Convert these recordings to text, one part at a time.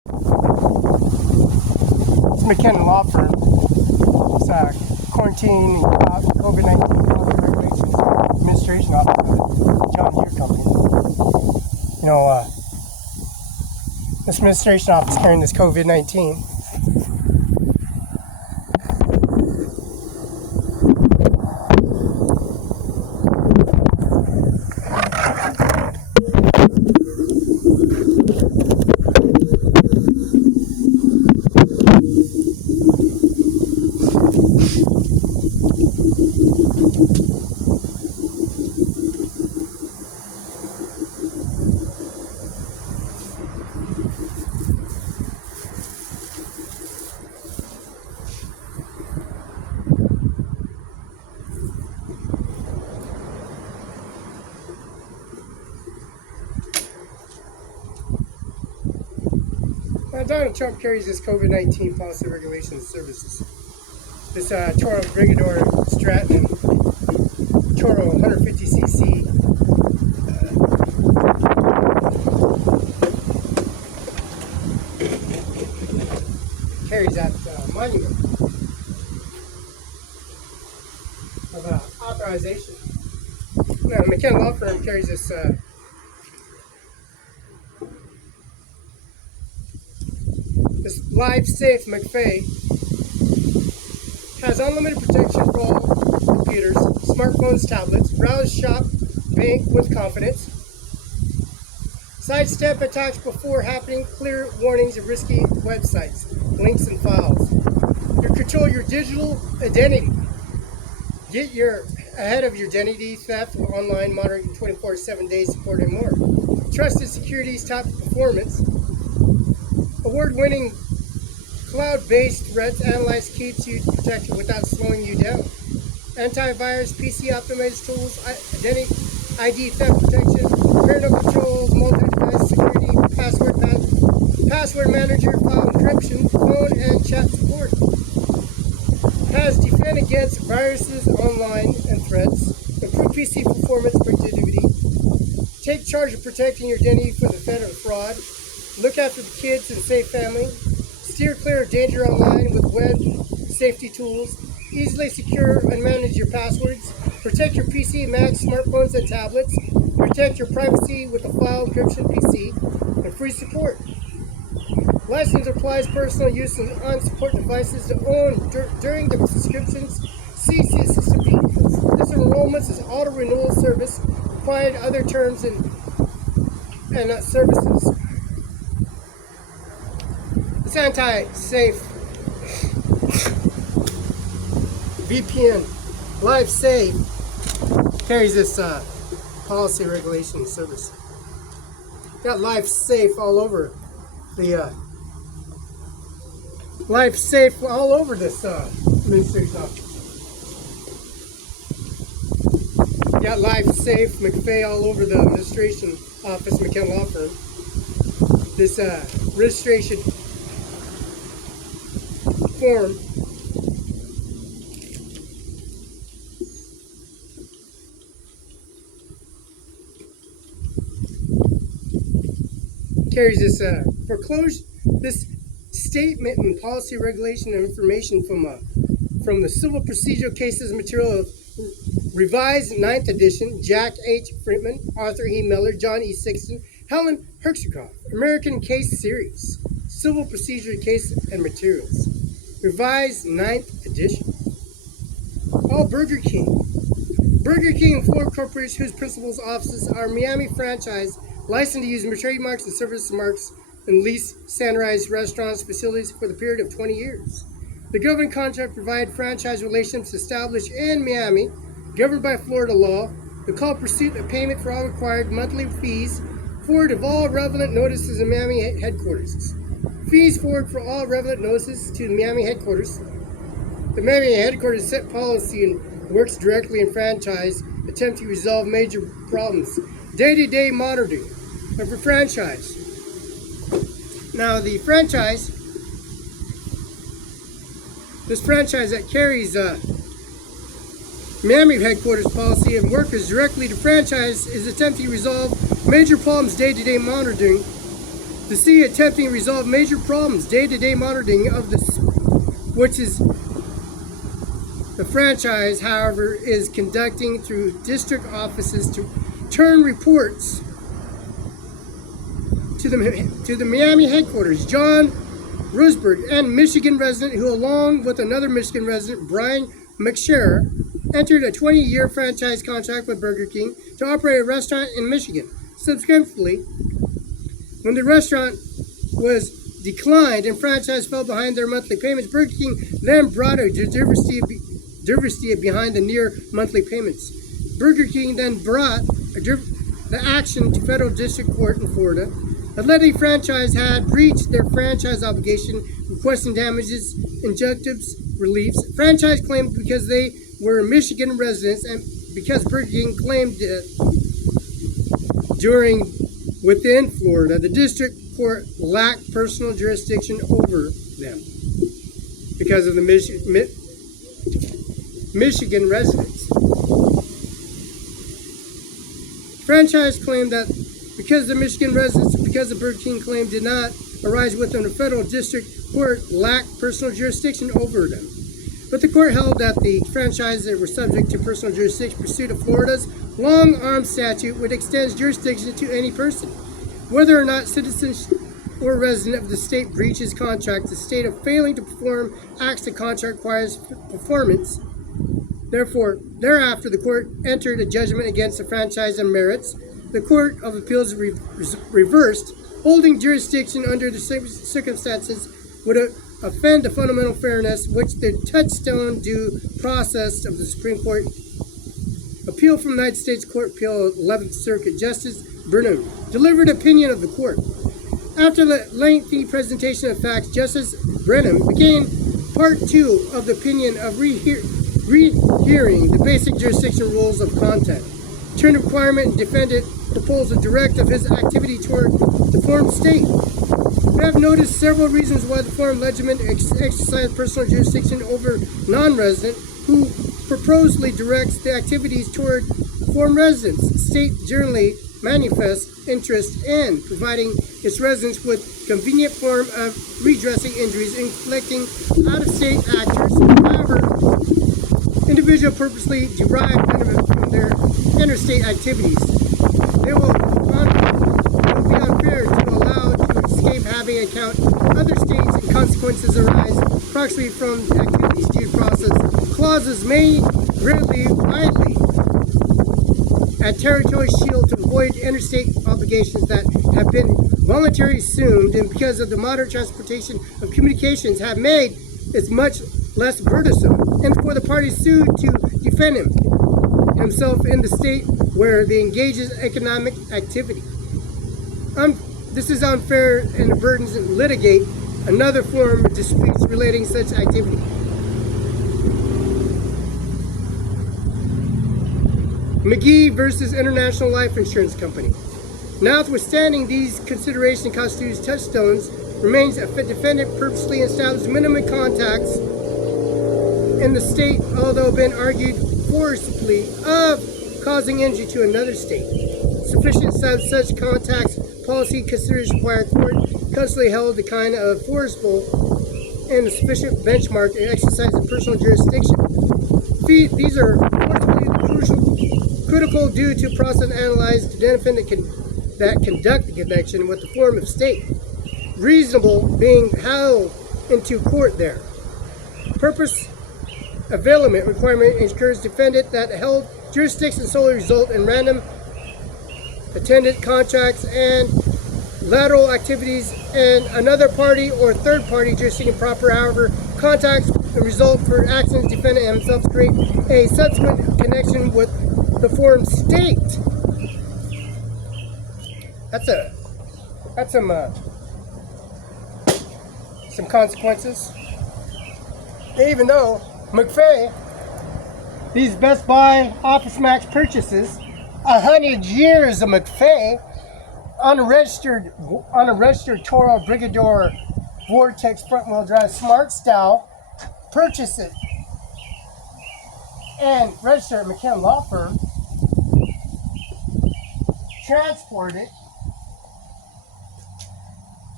It's McKenna Law Firm. It's quarantine and COVID-19 policy regulations administration office of John Deere Company. You know, this administration office carrying this COVID-19. Donald Trump carries this COVID-19 policy regulations services. This Toro Brigador Stratton Toro 150cc carries that monument of authorization. Now, McKenna Law Firm carries this this Live Safe McFay has unlimited protection for all computers, smartphones, tablets. Browse, shop, bank with confidence. Sidestep attacks before happening. Clear warnings of risky websites, links, and files. You control your digital identity. Get ahead of your identity theft, online monitoring, 24/7 day support, and more. Trusted securities, top performance. Award-winning cloud-based threats analyze keeps you protected without slowing you down. Antivirus, PC optimized tools, identity, ID theft protection, parental controls, multi-device security, password manager, file encryption, phone and chat support. Has defend against viruses online and threats, improve PC performance productivity, take charge of protecting your identity from the threat of fraud, look after the kids and save family, steer clear of danger online with web safety tools, easily secure and manage your passwords, protect your PC, Macs, smartphones, and tablets, protect your privacy with a file encryption PC, and free support. License applies personal use on unsupported devices to own during the subscriptions. CC system disenrollments is auto renewal service, required other terms and services. It's anti-safe VPN. Live Safe carries this policy regulation service. Got Live Safe all over the Live Safe all over this administration office. Got Live Safe McFay all over the administration office, McKenna Law Firm. This registration form carries this foreclosure, this statement and policy regulation and information from the civil procedural cases material of revised 9th edition. Jack H. Friedman, Arthur E. Miller, John E. Sixton, Helen Herxikoff, American Case Series, Civil Procedure Case and Materials, revised 9th edition. All Burger King and Ford Corporation, whose principal offices are Miami franchise, licensed to use trademarks and service marks and lease standardized restaurants facilities for the period of 20 years. The government contract provide franchise relationships established in Miami, governed by Florida law. The call pursuit of payment for all required monthly fees, forward of all relevant notices in Miami headquarters. Fees forward for all relevant notices to the Miami headquarters. The Miami headquarters set policy and works directly in franchise, attempt to resolve major problems. Day-to-day monitoring of the franchise. Now the franchise, this franchise that carries Miami headquarters policy and workers directly to franchise is attempting to resolve major problems. Day-to-day monitoring The city attempting to resolve major problems, day-to-day monitoring of this, which is the franchise, however, is conducting through district offices to turn reports to the Miami headquarters. John Rosberg, and Michigan resident who, along with another Michigan resident, Brian McSherr, entered a 20-year franchise contract with Burger King to operate a restaurant in Michigan. Subsequently, when the restaurant was declined and franchise fell behind their monthly payments, Burger King then brought a diversity behind the near monthly payments. Burger King then brought the action to federal district court in Florida, alleging franchise had breached their franchise obligation, requesting damages, injunctive reliefs. Franchise claimed because they were Michigan residents and because Burger King claimed within Florida, the district court lacked personal jurisdiction over them because of the Michigan residents. Franchise claimed that because the Michigan residents, because the Burger King claim did not arise within the federal district court, lacked personal jurisdiction over them. But the court held that the franchises were subject to personal jurisdiction pursuit of Florida's long-arm statute, which extends jurisdiction to any person, whether or not citizen or resident of the state breaches contract. The state of failing to perform acts the contract requires performance. Therefore, thereafter, the court entered a judgment against the franchise on merits. The Court of Appeals reversed, holding jurisdiction under the circumstances would offend the fundamental fairness, which the touchstone due process of the Supreme Court. Appeal from the United States Court of Appeal, 11th Circuit. Justice Brennan delivered opinion of the court. After the lengthy presentation of facts, Justice Brennan began Part 2 of the opinion of rehearing the basic jurisdiction rules of content. Turn requirement and defendant proposal direct of his activity toward the forum state. We have noticed several reasons why the forum legitimate exercise personal jurisdiction over non-resident who purposely directs the activities toward forum residents. State generally manifests interest in providing its residents with convenient form of redressing injuries and collecting out-of-state actors. However, individuals purposely derive benefit from their interstate activities. It will be unfair to allow to escape having account other states and consequences arise approximately from activities due process. Clauses may greatly widely at territorial shield to avoid interstate obligations that have been voluntarily assumed and because of the modern transportation of communications have made it much less burdensome, and for the party sued to defend himself in the state where they engages economic activity. This is unfair and burdens and litigate another form of disputes relating such activity. McGee versus International Life Insurance Company. Notwithstanding these considerations constitutes touchstones, remains a defendant purposely established minimum contacts in the state, although been argued forcibly of causing injury to another state. Sufficient such contacts policy considers require court constantly held the kind of forcible and a sufficient benchmark in exercise of personal jurisdiction. These are critical due to process analyzed to defendant that conduct the connection with the form of state. Reasonable being held into court there. Purpose availment requirement ensures defendant that held jurisdiction solely result in random attendant contracts and lateral activities and another party or third party jurisdiction proper. However, contacts and result for actions defendant himself create a subsequent connection with the foreign state. That's some consequences. Even though McFay, these Best Buy Office Max purchases, 100 years of McFay, unregistered Toro Brigador Vortex front wheel drive smart style, purchase it and register at McKenna Law Firm, transport it,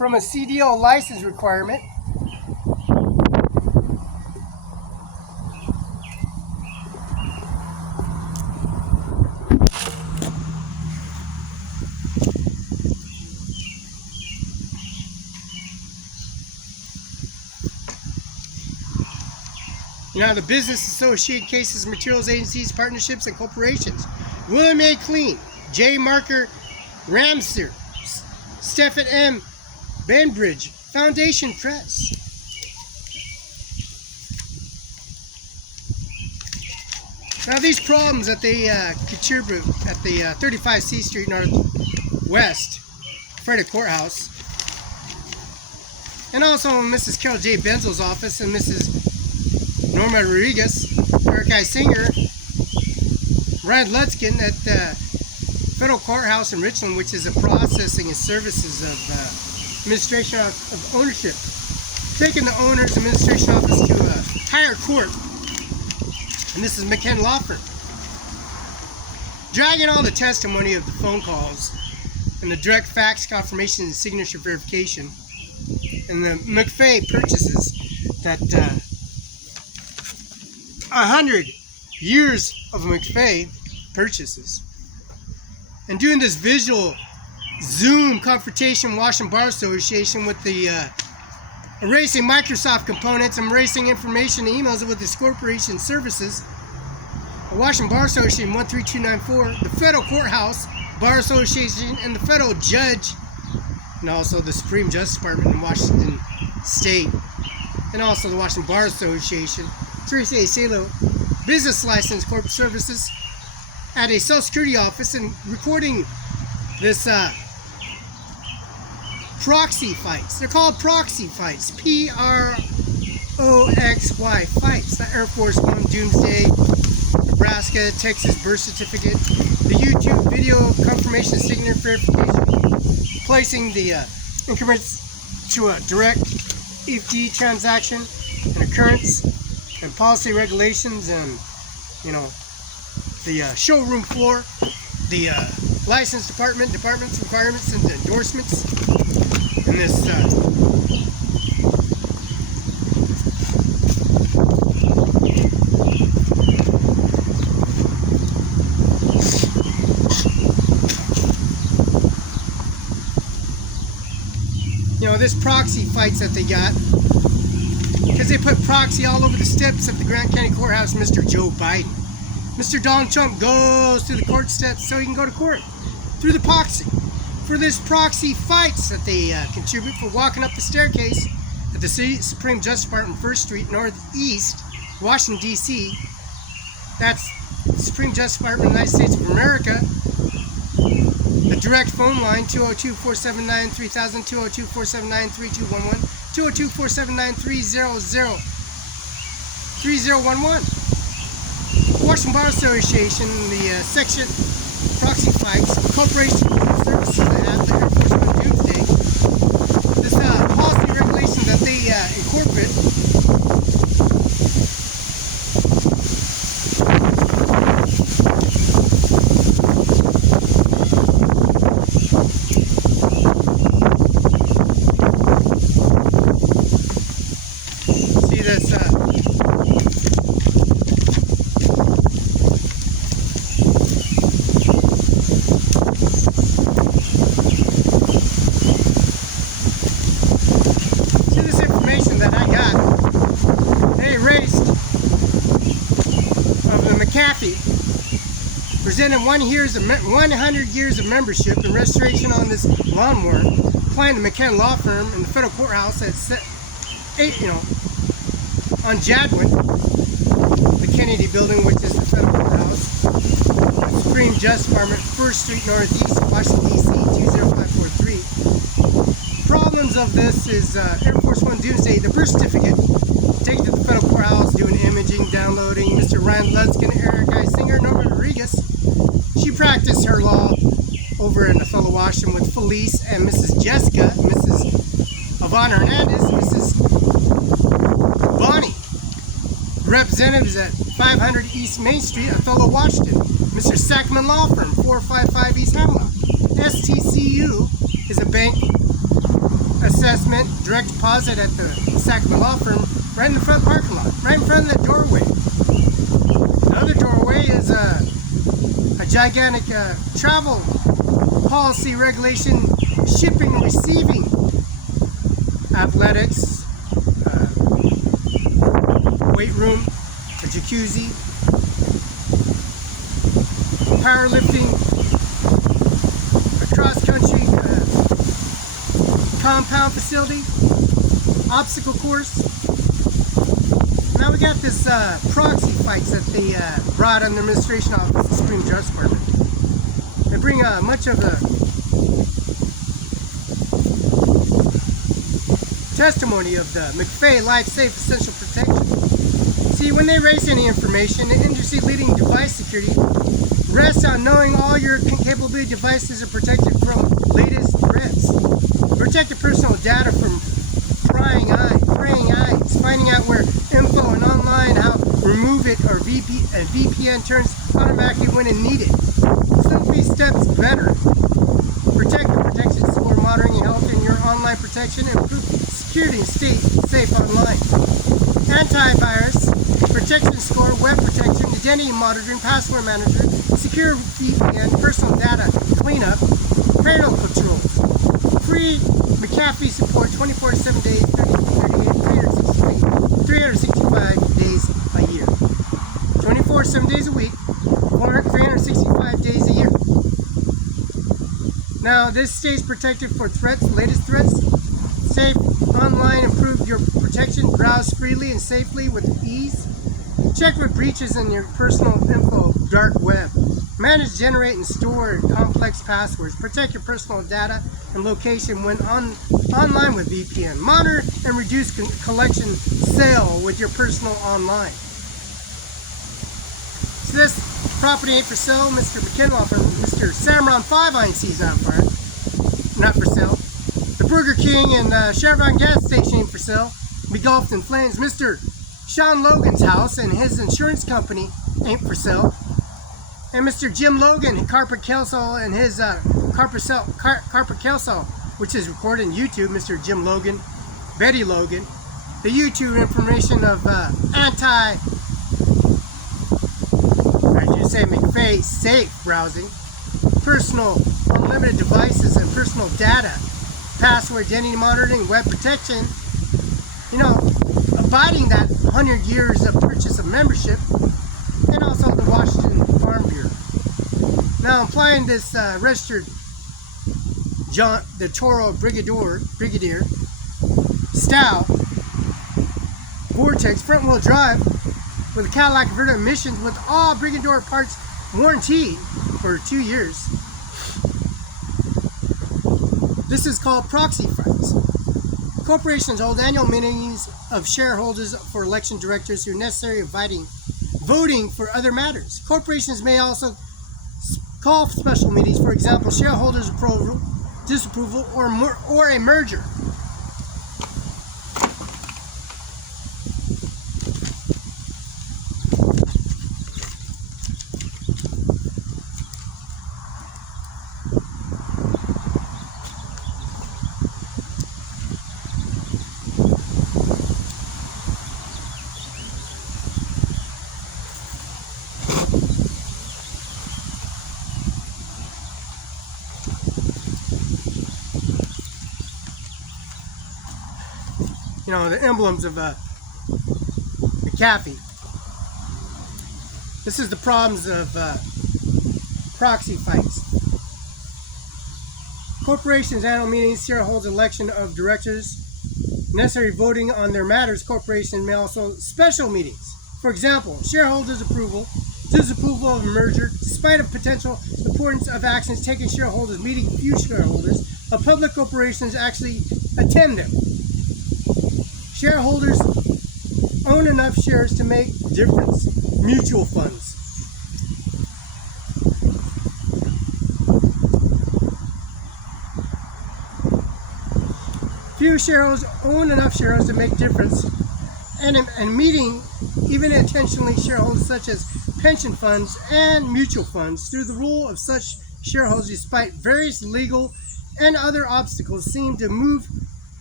from a CDL license requirement. Now, the business associated cases, materials, agencies, partnerships, and corporations. William A. Clean, J. Marker Ramster, Stephen M. Banbridge, Foundation Press. Now, these problems that they contribute at the 35C Street Northwest Frederick Courthouse, and also Mrs. Carol J. Benzel's office and Mrs. Norma Rodriguez, Eric I. Singer, Ryan Ludskin at the Federal Courthouse in Richland, which is a processing and services of administration of ownership, taking the owner's administration office to a higher court, and this is McKen Law Firm, dragging all the testimony of the phone calls and the direct fax confirmation and signature verification and the McFay purchases that 100 years of McFay purchases, and doing this visual Zoom confrontation Washington Bar Association with the erasing Microsoft components and erasing information and emails with this corporation services. The Washington Bar Association 13294, the Federal Courthouse Bar Association, and the Federal Judge, and also the Supreme Justice Department in Washington State, and also the Washington Bar Association. Teresa A. Salo, business license corporate services at a Social Security office, and recording this proxy fights. They're called proxy fights. PROXY fights. The Air Force One, Doomsday, Nebraska, Texas birth certificate, the YouTube video confirmation signature verification, placing the increments to a direct EFT transaction, an occurrence, and policy regulations, and the showroom floor, the license departments, requirements, and endorsements, and this this proxy fights that they got, because they put proxy all over the steps of the Grant County Courthouse. Mr. Joe Biden, Mr. Donald Trump goes through the court steps so he can go to court through the proxy. For this proxy fights that they contribute for walking up the staircase at the Supreme Justice Department, 1st Street Northeast, Washington, D.C. That's the Supreme Justice Department of the United States of America. The direct phone line, 202-479-3000, 202-479-3211, 202-479-3011. Washington Bar Association, the section proxy fights, corporation services that have the Air Force One Doomsday. This policy regulation that they incorporate. See this information that I got. They erased of the McAfee, presented 100 years of membership and restoration on this lawnmower, applying the McKen Law Firm in the Federal Courthouse at on Jadwin, the Kennedy Building, which is the Federal Courthouse, the Supreme Justice Department, 1st Street Northeast, Washington, D.C. 20543. Problems of this is Air Force One Doomsday, the birth certificate, taken to the Federal Courthouse, doing imaging, downloading. Mr. Ryan Ludskin, Eric I. Singer, Norma Rodriguez. She practiced her law over in Othello, Washington with Felix and Mrs. Jessica, Mrs. Ivanka Hernandez, Mrs. Bonnie. Representatives at 500 East Main Street, Othello, Washington. Mr. Sackman Law Firm, 455 East Hemlock. STCU is a bank assessment, direct deposit at the Sacramento law firm, right in the front parking lot, right in front of the doorway. The other doorway is a gigantic travel policy regulation, shipping and receiving, athletics, weight room, a jacuzzi, powerlifting, a cross-country compound facility, obstacle course. Now we got this proxy fights that they brought on the administration office of the Supreme Justice Department. They bring much of the testimony of the McFay Life Safe Essential Protection. See, when they raise any information, the industry-leading device security rests on knowing all your capability devices are protected from latest threats. Protect your personal data from prying eyes, finding out where info and online, how remove it, or VPN turns automatically when it needed. Simply steps better. Protect the protection score, monitoring and help in your online protection, improve security and stay safe online. Antivirus, protection score, web protection, identity monitoring, password manager, secure VPN, personal data cleanup, parental controls. Free McAfee support 24/7 days, 365 days a year. 24/7 days a week, 365 days a year. Now this stays protected for threats, latest threats. Safe online, improve your protection, browse freely and safely with ease. Check for breaches in your personal info, dark web. Manage, generate, and store complex passwords. Protect your personal data and location when online with VPN. Monitor and reduce collection sale with your personal online. So this property ain't for sale. Mr. McKinlaw from Mr. CIMARON5INC is not for sale. The Burger King and Chevron gas station ain't for sale. Be engulfed in flames. Mr. Sean Logan's house and his insurance company ain't for sale. And Mr. Jim Logan, Carpet Kelso, and his Carpet Kelso, which is recorded on YouTube, Mr. Jim Logan, Betty Logan, the YouTube information of McFay safe browsing, personal unlimited devices and personal data, password identity monitoring, web protection, abiding that 100 years of purchase of membership, and also the Washington Farm Bureau. Now, applying this registered the Toro Brigadier style Vortex front-wheel drive with a Cadillac converter emissions with all Brigadier parts warranted for 2 years. This is called proxy fights. Corporations hold annual meetings of shareholders for election directors who are necessary voting for other matters. Corporations may also call special meetings, for example, shareholders approval, disapproval, or a merger. The emblems of McAfee. This is the problems of proxy fights. Corporations' annual meetings, shareholders' election of directors, necessary voting on their matters. Corporations may also special meetings. For example, shareholders' approval, disapproval of a merger, despite of potential importance of actions taken shareholders meeting few shareholders of public corporations actually attend them. Shareholders own enough shares to make a difference. Mutual funds. Few shareholders own enough shares to make a difference. And meeting even intentionally shareholders such as pension funds and mutual funds through the rule of such shareholders despite various legal and other obstacles seem to move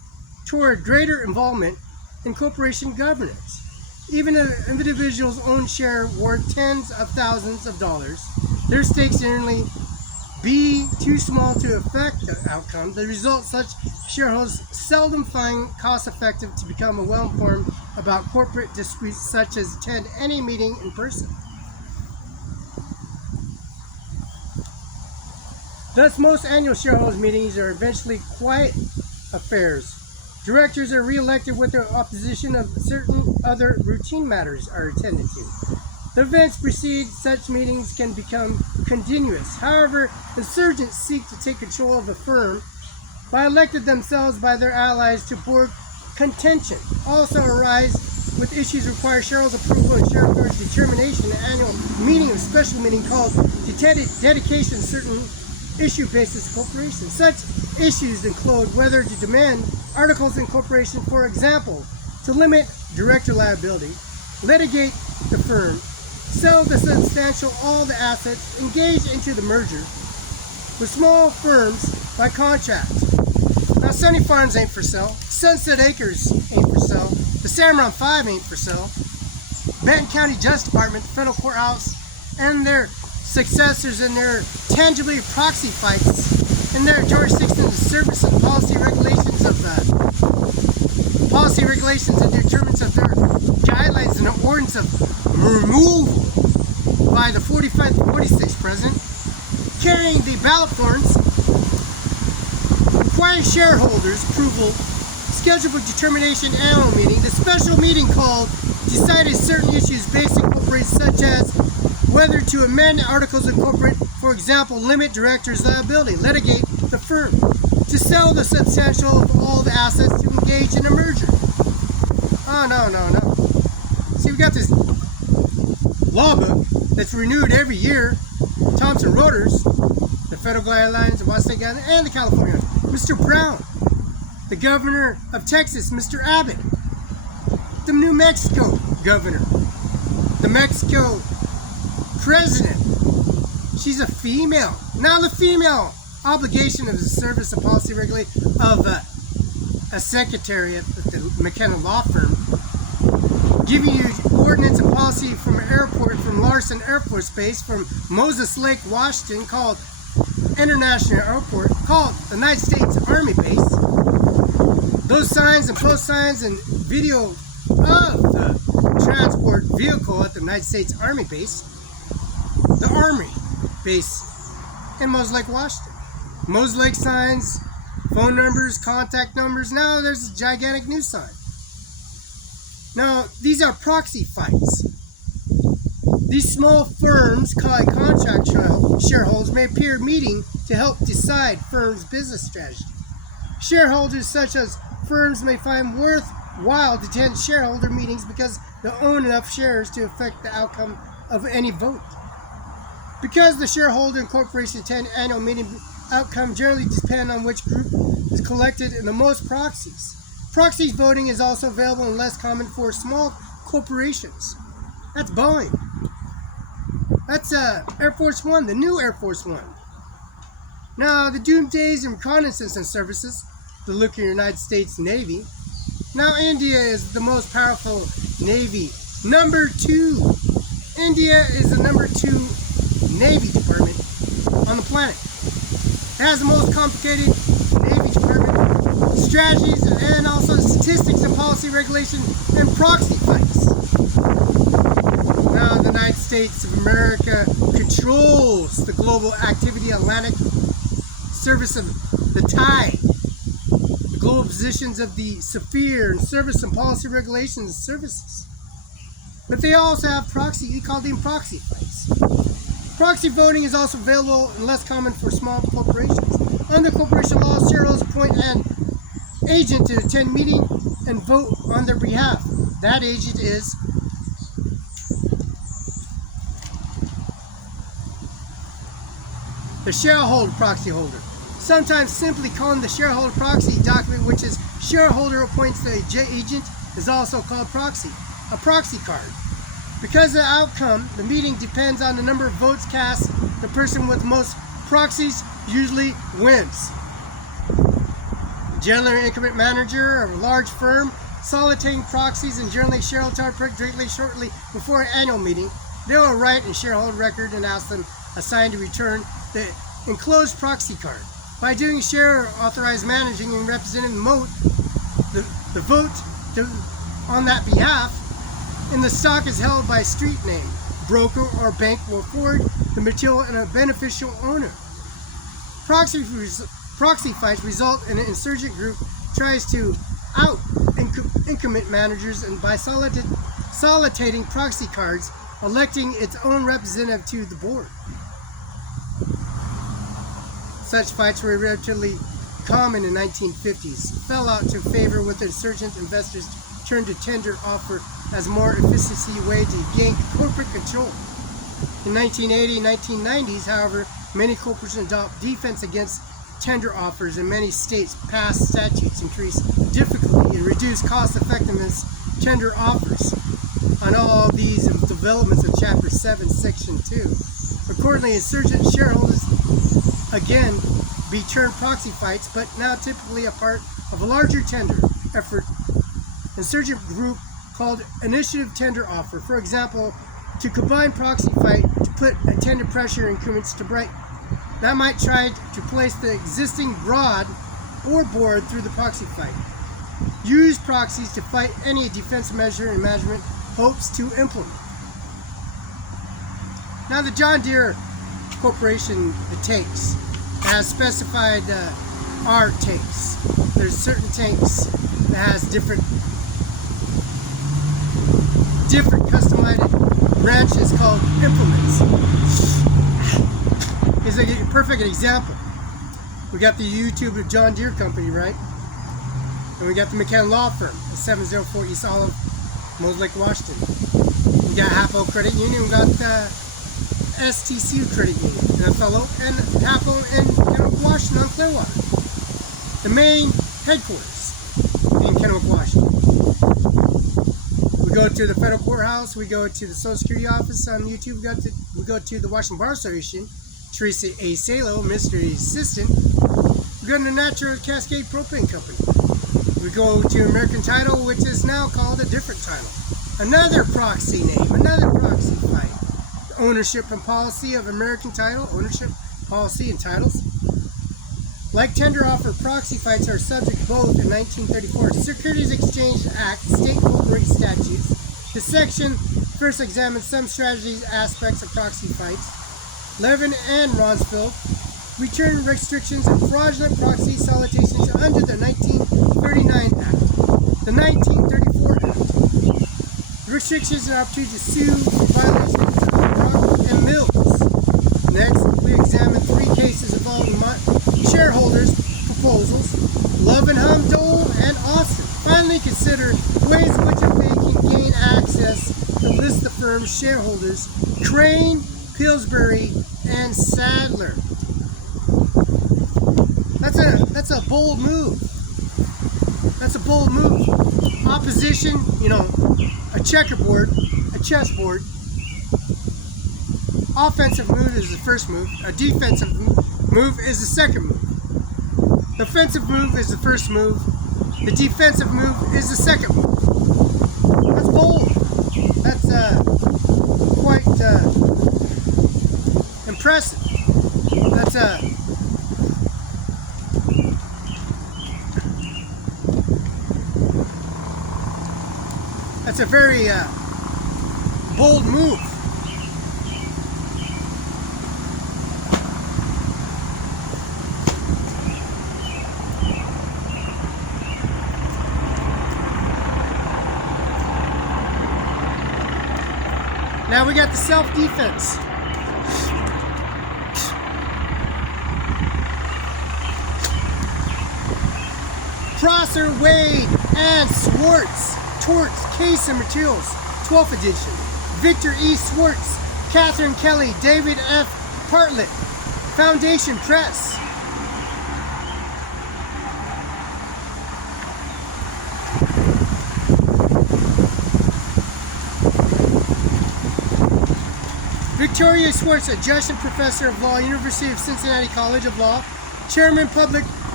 toward greater involvement in corporation governance. Even if an individual's own share worth tens of thousands of dollars, their stakes generally be too small to affect the outcome. The result, such shareholders seldom find cost-effective to become well-informed about corporate disputes, such as attend any meeting in person. Thus, most annual shareholders meetings are eventually quiet affairs. Directors are re-elected with the opposition of certain other routine matters are attended to. The events precede such meetings can become continuous. However, insurgents seek to take control of the firm by elected themselves by their allies to board contention. Also arise with issues require shareholders' approval and shareholders' determination. An annual meeting, a special meeting called dedication of certain issue basis corporation. Such issues include whether to demand articles of incorporation, for example, to limit director liability, litigate the firm, sell the substantial all the assets, engage into the merger with small firms by contract. Now, Sunny Farms ain't for sale. Sunset Acres ain't for sale. The CIMARON5 ain't for sale. Benton County Justice Department, the federal courthouse, and their successors in their tangibly proxy fights in their jurisdiction of service and policy regulations and determinants of their guidelines and the ordinance of removal by the 45th and 46th president, carrying the ballot forms, requiring shareholders' approval, scheduled for determination annual meeting, the special meeting called decided certain issues basic corporations such as whether to amend articles of incorporate, for example, limit directors' liability, litigate the firm, to sell the substantial of all the assets, to engage in a merger. Oh, no. See, we got this law book that's renewed every year. Thomson Reuters, the federal guidelines, the Washington guidelines, and the California. Mr. Brown, the governor of Texas, Mr. Abbott, the New Mexico governor, the Mexico president. She's a female. Now the female obligation of the service of policy regulation of a secretary at the McKenna law firm, giving you ordinance and policy from an airport, from Larson Air Force Base, from Moses Lake, Washington, called International Airport, called the United States Army Base. Those signs and post signs and video of the transport vehicle at the United States Army Base, the Army Base in Moses Lake, Washington. Moses Lake signs, phone numbers, contact numbers. Now there's a gigantic news sign. Now, these are proxy fights. These small firms called contract shareholders may appear meeting to help decide firms' business strategy. Shareholders such as firms may find worthwhile to attend shareholder meetings because they own enough shares to affect the outcome of any vote. Because the shareholder and corporation attend annual meeting, outcome generally depend on which group is collected in the most proxies. Proxy voting is also available and less common for small corporations. That's Boeing. That's Air Force One, the new Air Force One. Now, the Doomsdays and Reconnaissance Services, the look of the United States Navy. Now, India is the most powerful Navy. Number 2. India is the number 2 Navy department on the planet. It has the most complicated Navy department, strategies, and also statistics and policy regulation and proxy fights. Now, the United States of America controls the global activity Atlantic service of the tide, the global positions of the sphere and service and policy regulations and services. But they also have proxy, we call them proxy fights. Proxy voting is also available and less common for small corporations. Under corporation law, shareholders appoint an agent to attend meeting and vote on their behalf. That agent is the shareholder proxy holder. Sometimes simply calling the shareholder proxy document, which is shareholder appoints the agent, is also called proxy, a proxy card. Because of the outcome, the meeting depends on the number of votes cast. The person with most proxies usually wins. General increment manager of a large firm, soliciting proxies and generally shareholder directly shortly before an annual meeting. They will write in shareholder record and ask them assigned to return the enclosed proxy card. By doing share authorized managing and representing the vote on that behalf, and the stock is held by street name. Broker or bank will forward the material and a beneficial owner. Proxy fights result in an insurgent group tries to out increment managers and by soliciting proxy cards, electing its own representative to the board. Such fights were relatively common in the 1950s, fell out to favor with insurgent investors turned to tender offer as more efficiency way to gain corporate control. In 1980 and 1990s, however, many corporations adopt defense against tender offers, and many states passed statutes increase difficulty and reduce cost effectiveness tender offers. On all these developments of Chapter 7, Section 2. Accordingly, insurgent shareholders again be turned proxy fights, but now typically a part of a larger tender effort. Insurgent group called initiative tender offer. For example, to combine proxy fight to put a tender pressure increments to break. That might try to place the existing broad or board through the proxy fight. Use proxies to fight any defense measure and management hopes to implement. Now the John Deere Corporation, the tanks, has specified R tanks. There's certain tanks that has different customized branches called implements. Is a perfect example. We got the YouTube of John Deere Company, right? And we got the McCann Law Firm at 704 East Olive, Mose Lake, Washington. We got Hapo Credit Union. We got STC Credit Union in Othello, and Hapo in Washington on Clearwater. The main headquarters in Kennewick, Washington. We go to the federal courthouse. We go to the Social Security office on YouTube. We go to the Washington Bar Association. Teresa A. Salo, Mystery Assistant. We go to the Natural Cascade Propane Company. We go to American Title, which is now called a different title. Another proxy name, another proxy fight. The ownership and policy of American Title, ownership, policy, and titles. Like tender offer, proxy fights are subject both in 1934 Securities Exchange Act, state corporate statutes. The section first examines some strategies aspects of proxy fights. Levin and Ronsfield return restrictions and fraudulent proxy solicitations under the 1939 Act. The 1934 Act. The restrictions and opportunity to sue for violations of Rock and Mills. Next, we examine 3 cases involving shareholders' proposals, Love and Hum, Dole, and Austin. Finally, consider ways in which they can gain access to list the firm's shareholders, Crane, Pillsbury, and Sadler. That's a bold move. That's a bold move. Opposition, a checkerboard, a chessboard. Offensive move is the first move. A defensive move is the second move. The offensive move is the first move. The defensive move is the second move. That's bold. That's quite impressive. That's a very bold move. Now we got the self-defense. Prosser, Wade, and Swartz. Torts, Case and Materials, 12th edition. Victor E. Swartz, Catherine Kelly, David F. Bartlett, Foundation Press. Victoria Swartz, Adjunct Professor of Law, University of Cincinnati College of Law, Chairman Public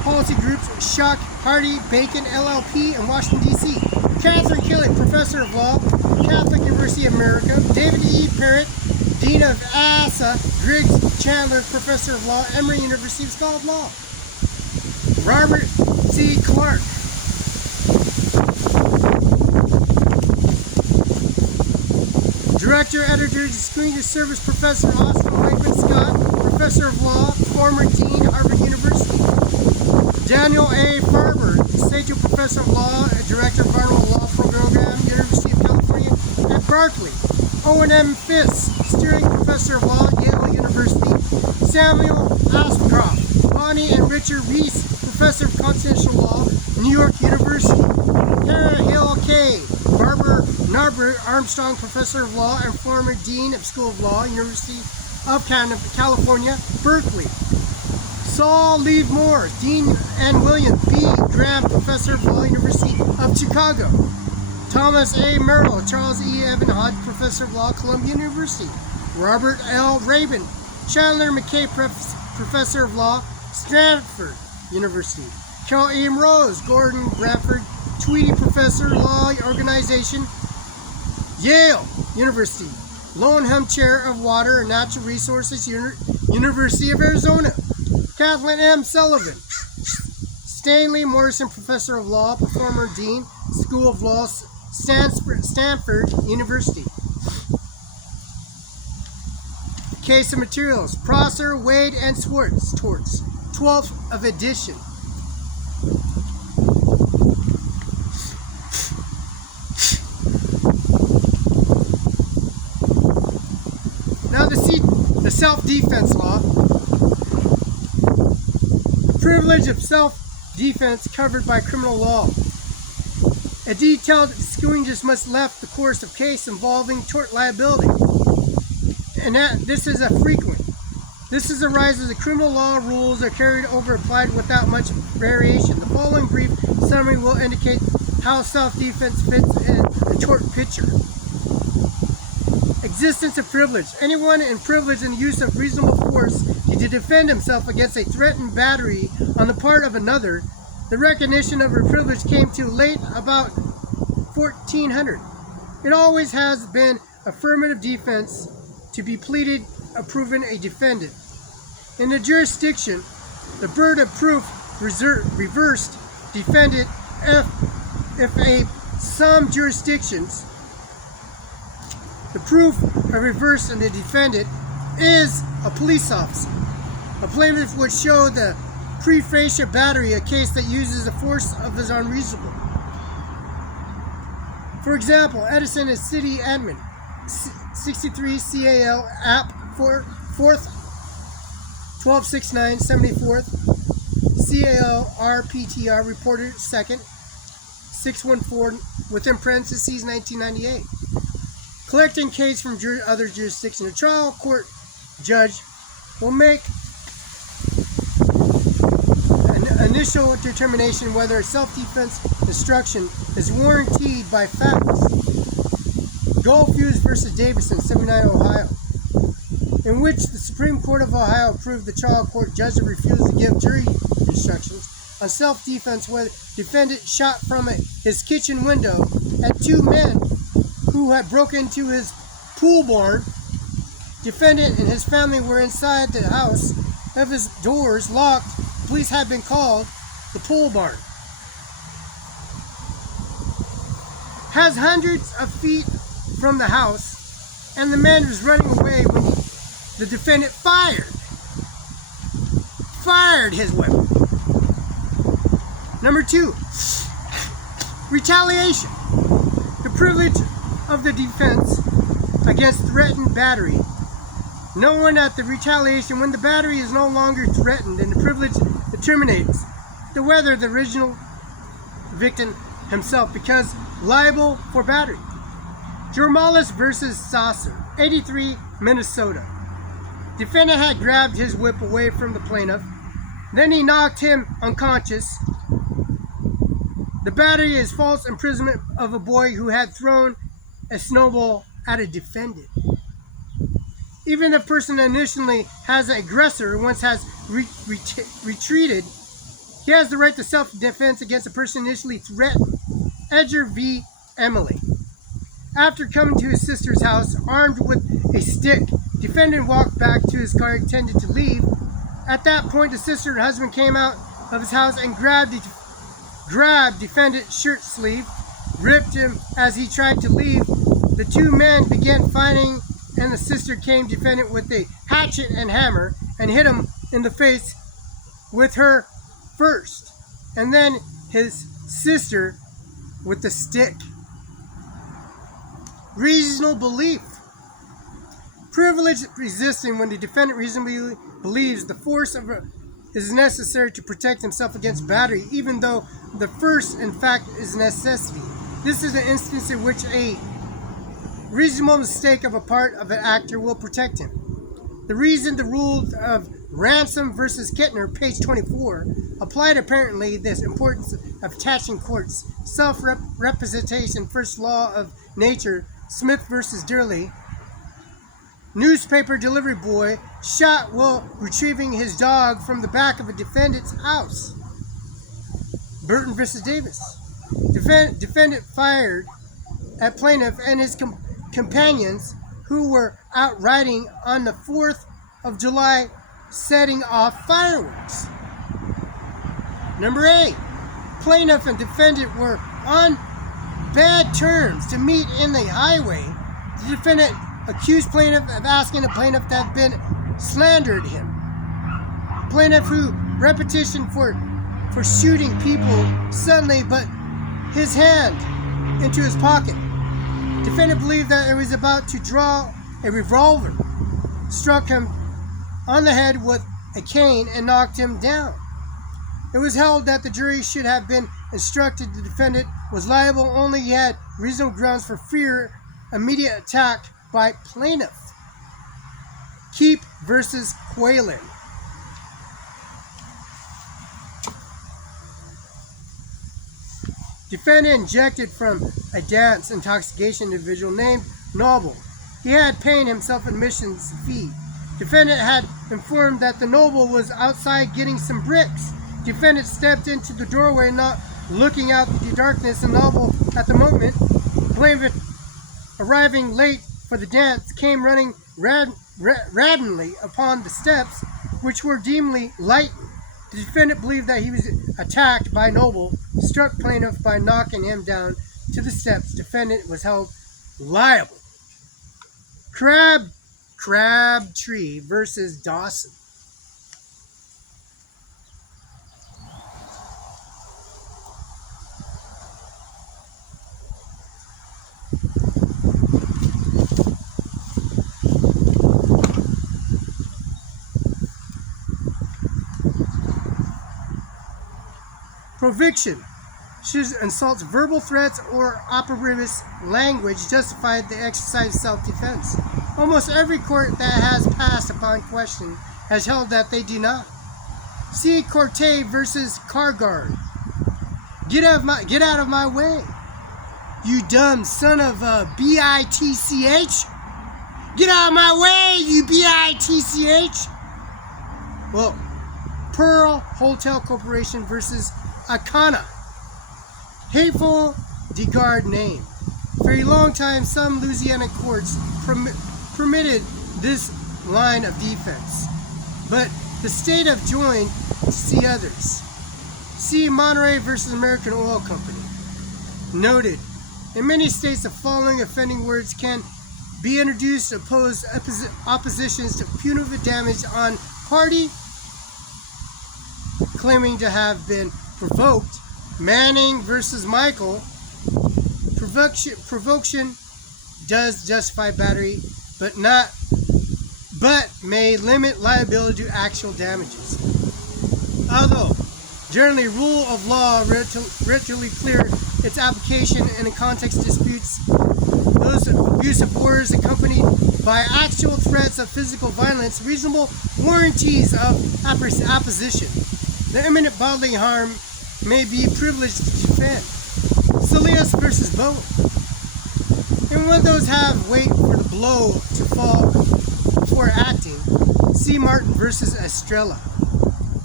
policy groups Shuck, Hardy, Bacon, LLP, and Washington, D.C. Catherine Kelly, Professor of Law, Catholic University of America. David E. Parrott, Dean of ASA. Griggs Chandler, Professor of Law, Emory University School of Law. Robert C. Clark, Director, Editor, Distinguished Service Professor Austin Wakeman Scott, Professor of Law, former Dean, Harvard University. Daniel A. Farber, Associate Professor of Law and Director of Environmental Law Program, University of California at Berkeley. Owen M. Fisk, Steering Professor of Law, Yale University. Samuel Ashcroft, Bonnie and Richard Reese, Professor of Constitutional Law, New York University. Hannah Hill K. Barbara Norbert Armstrong, Professor of Law and former Dean of School of Law, University of California, Berkeley. Saul Leave Moore, Dean and William B. Graham, Professor of Law, University of Chicago. Thomas A. Merrill, Charles E. Evan Hodge, Professor of Law, Columbia University. Robert L. Rabin, Chandler McKay, Professor of Law, Stanford University. Carol E. Rose, Gordon Bradford, Tweedy, Professor, Law Organization, Yale University. Lowenham Chair of Water and Natural Resources, University of Arizona. Kathleen M. Sullivan, Stanley Morrison, Professor of Law, former Dean, School of Law, Stanford University. Case of materials: Prosser, Wade, and Swartz, 12th of edition. Now the self-defense law. Privilege of self-defense covered by criminal law. A detailed distinguishes must left the course of case involving tort liability. And this is a frequent. This is arises as criminal law rules are carried over applied without much variation. The following brief summary will indicate how self-defense fits in the tort picture. Existence of privilege. Anyone in privilege and use of reasonable force to defend himself against a threatened battery on the part of another. The recognition of her privilege came to late about 1400. It always has been affirmative defense to be pleaded proven a defendant. In the jurisdiction, the burden of proof reversed defendant if some jurisdictions the proof are reversed in the defendant is a police officer. A plaintiff would show the prima facie battery, a case that uses the force of is unreasonable. For example, Edison is city admin, 63 CAL app 4th 1269 74th CAL RPTR reported 2nd 614 within parentheses 1998. Collecting case from other jurisdictions. A trial court judge will make an initial determination whether self-defense instruction is warranted by facts. Goldfuse versus Davison, 79 Ohio, in which the Supreme Court of Ohio approved the trial court judge that refused to give jury instructions on self-defense when defendant shot from his kitchen window at two men who had broken into his pool barn. Defendant and his family were inside the house, have his doors locked. Police had been called. The pool barn has hundreds of feet from the house, and the man was running away when the defendant fired his weapon. Number 2, retaliation. The privilege of the defense against threatened battery. No one at the retaliation when the battery is no longer threatened and the privilege terminates to whether the original victim himself becomes liable for battery. Jormalis versus Saucer, 83 Minnesota. Defendant had grabbed his whip away from the plaintiff. Then he knocked him unconscious. The battery is false imprisonment of a boy who had thrown a snowball at a defendant. Even if the person initially has an aggressor once has retreated, He has the right to self-defense against a person initially threatened. Edgar v. Emily. After coming to his sister's house, armed with a stick, defendant walked back to his car intended to leave. At that point, the sister and husband came out of his house and grabbed defendant's shirt sleeve, ripped him as he tried to leave. The two men began fighting, and the sister came defendant with a hatchet and hammer and hit him in the face with her first, and then his sister with the stick. Reasonable belief. Privilege resisting when the defendant reasonably believes the force is necessary to protect himself against battery, even though the first, in fact, is necessity. This is an instance in which a reasonable mistake of a part of an actor will protect him. The reason the rule of Ransom versus Kettner, page 24, applied apparently the importance of attaching courts, self-representation, first law of nature, Smith versus Durley, newspaper delivery boy shot while retrieving his dog from the back of a defendant's house, Burton versus Davis. Defendant fired at plaintiff and his companions who were out riding on the 4th of July setting off fireworks. Number 8. Plaintiff and defendant were on bad terms to meet in the highway. The defendant accused plaintiff of asking the plaintiff to have been slandered him. Plaintiff who repetition for shooting people suddenly but his hand into his pocket. Defendant believed that he was about to draw a revolver, struck him on the head with a cane and knocked him down. It was held that the jury should have been instructed the defendant was liable only he had reasonable grounds for fear immediate attack by plaintiff. Keep versus Quaylen. Defendant injected from a dance intoxication individual named Noble. He had paying himself admissions fee. Defendant had informed that the Noble was outside getting some bricks. Defendant stepped into the doorway, not looking out the darkness, and Noble at the moment, plaintiff arriving late for the dance, came running randomly upon the steps, which were dimly lighted. The defendant believed that he was attacked by Noble, struck plaintiff by knocking him down to the steps. Defendant was held liable. Crabtree versus Dawson. Proviction should insult verbal threats or opprobrious language justified the exercise of self-defense. Almost every court that has passed upon question has held that they do not. See Corte versus Cargard. Get out of my way, you dumb son of a bitch. Get out of my way, you bitch. Well, Pearl Hotel Corporation versus Akana. Hateful discard name. For a long time, some Louisiana courts permitted this line of defense, but the state have joined to see others. See Monterey versus American Oil Company. Noted, in many states the following offending words can be introduced to oppose oppositions to punitive damage on party claiming to have been provoked. Manning versus Michael. Provocation does justify battery, but may limit liability to actual damages. Although generally rule of law relatively clear its application in context disputes, those abusive words accompanied by actual threats of physical violence, reasonable warranties of opposition, the imminent bodily harm may be privileged to defend. Silius versus Bowen. And when those have wait for the blow to fall before acting, see Martin versus Estrella.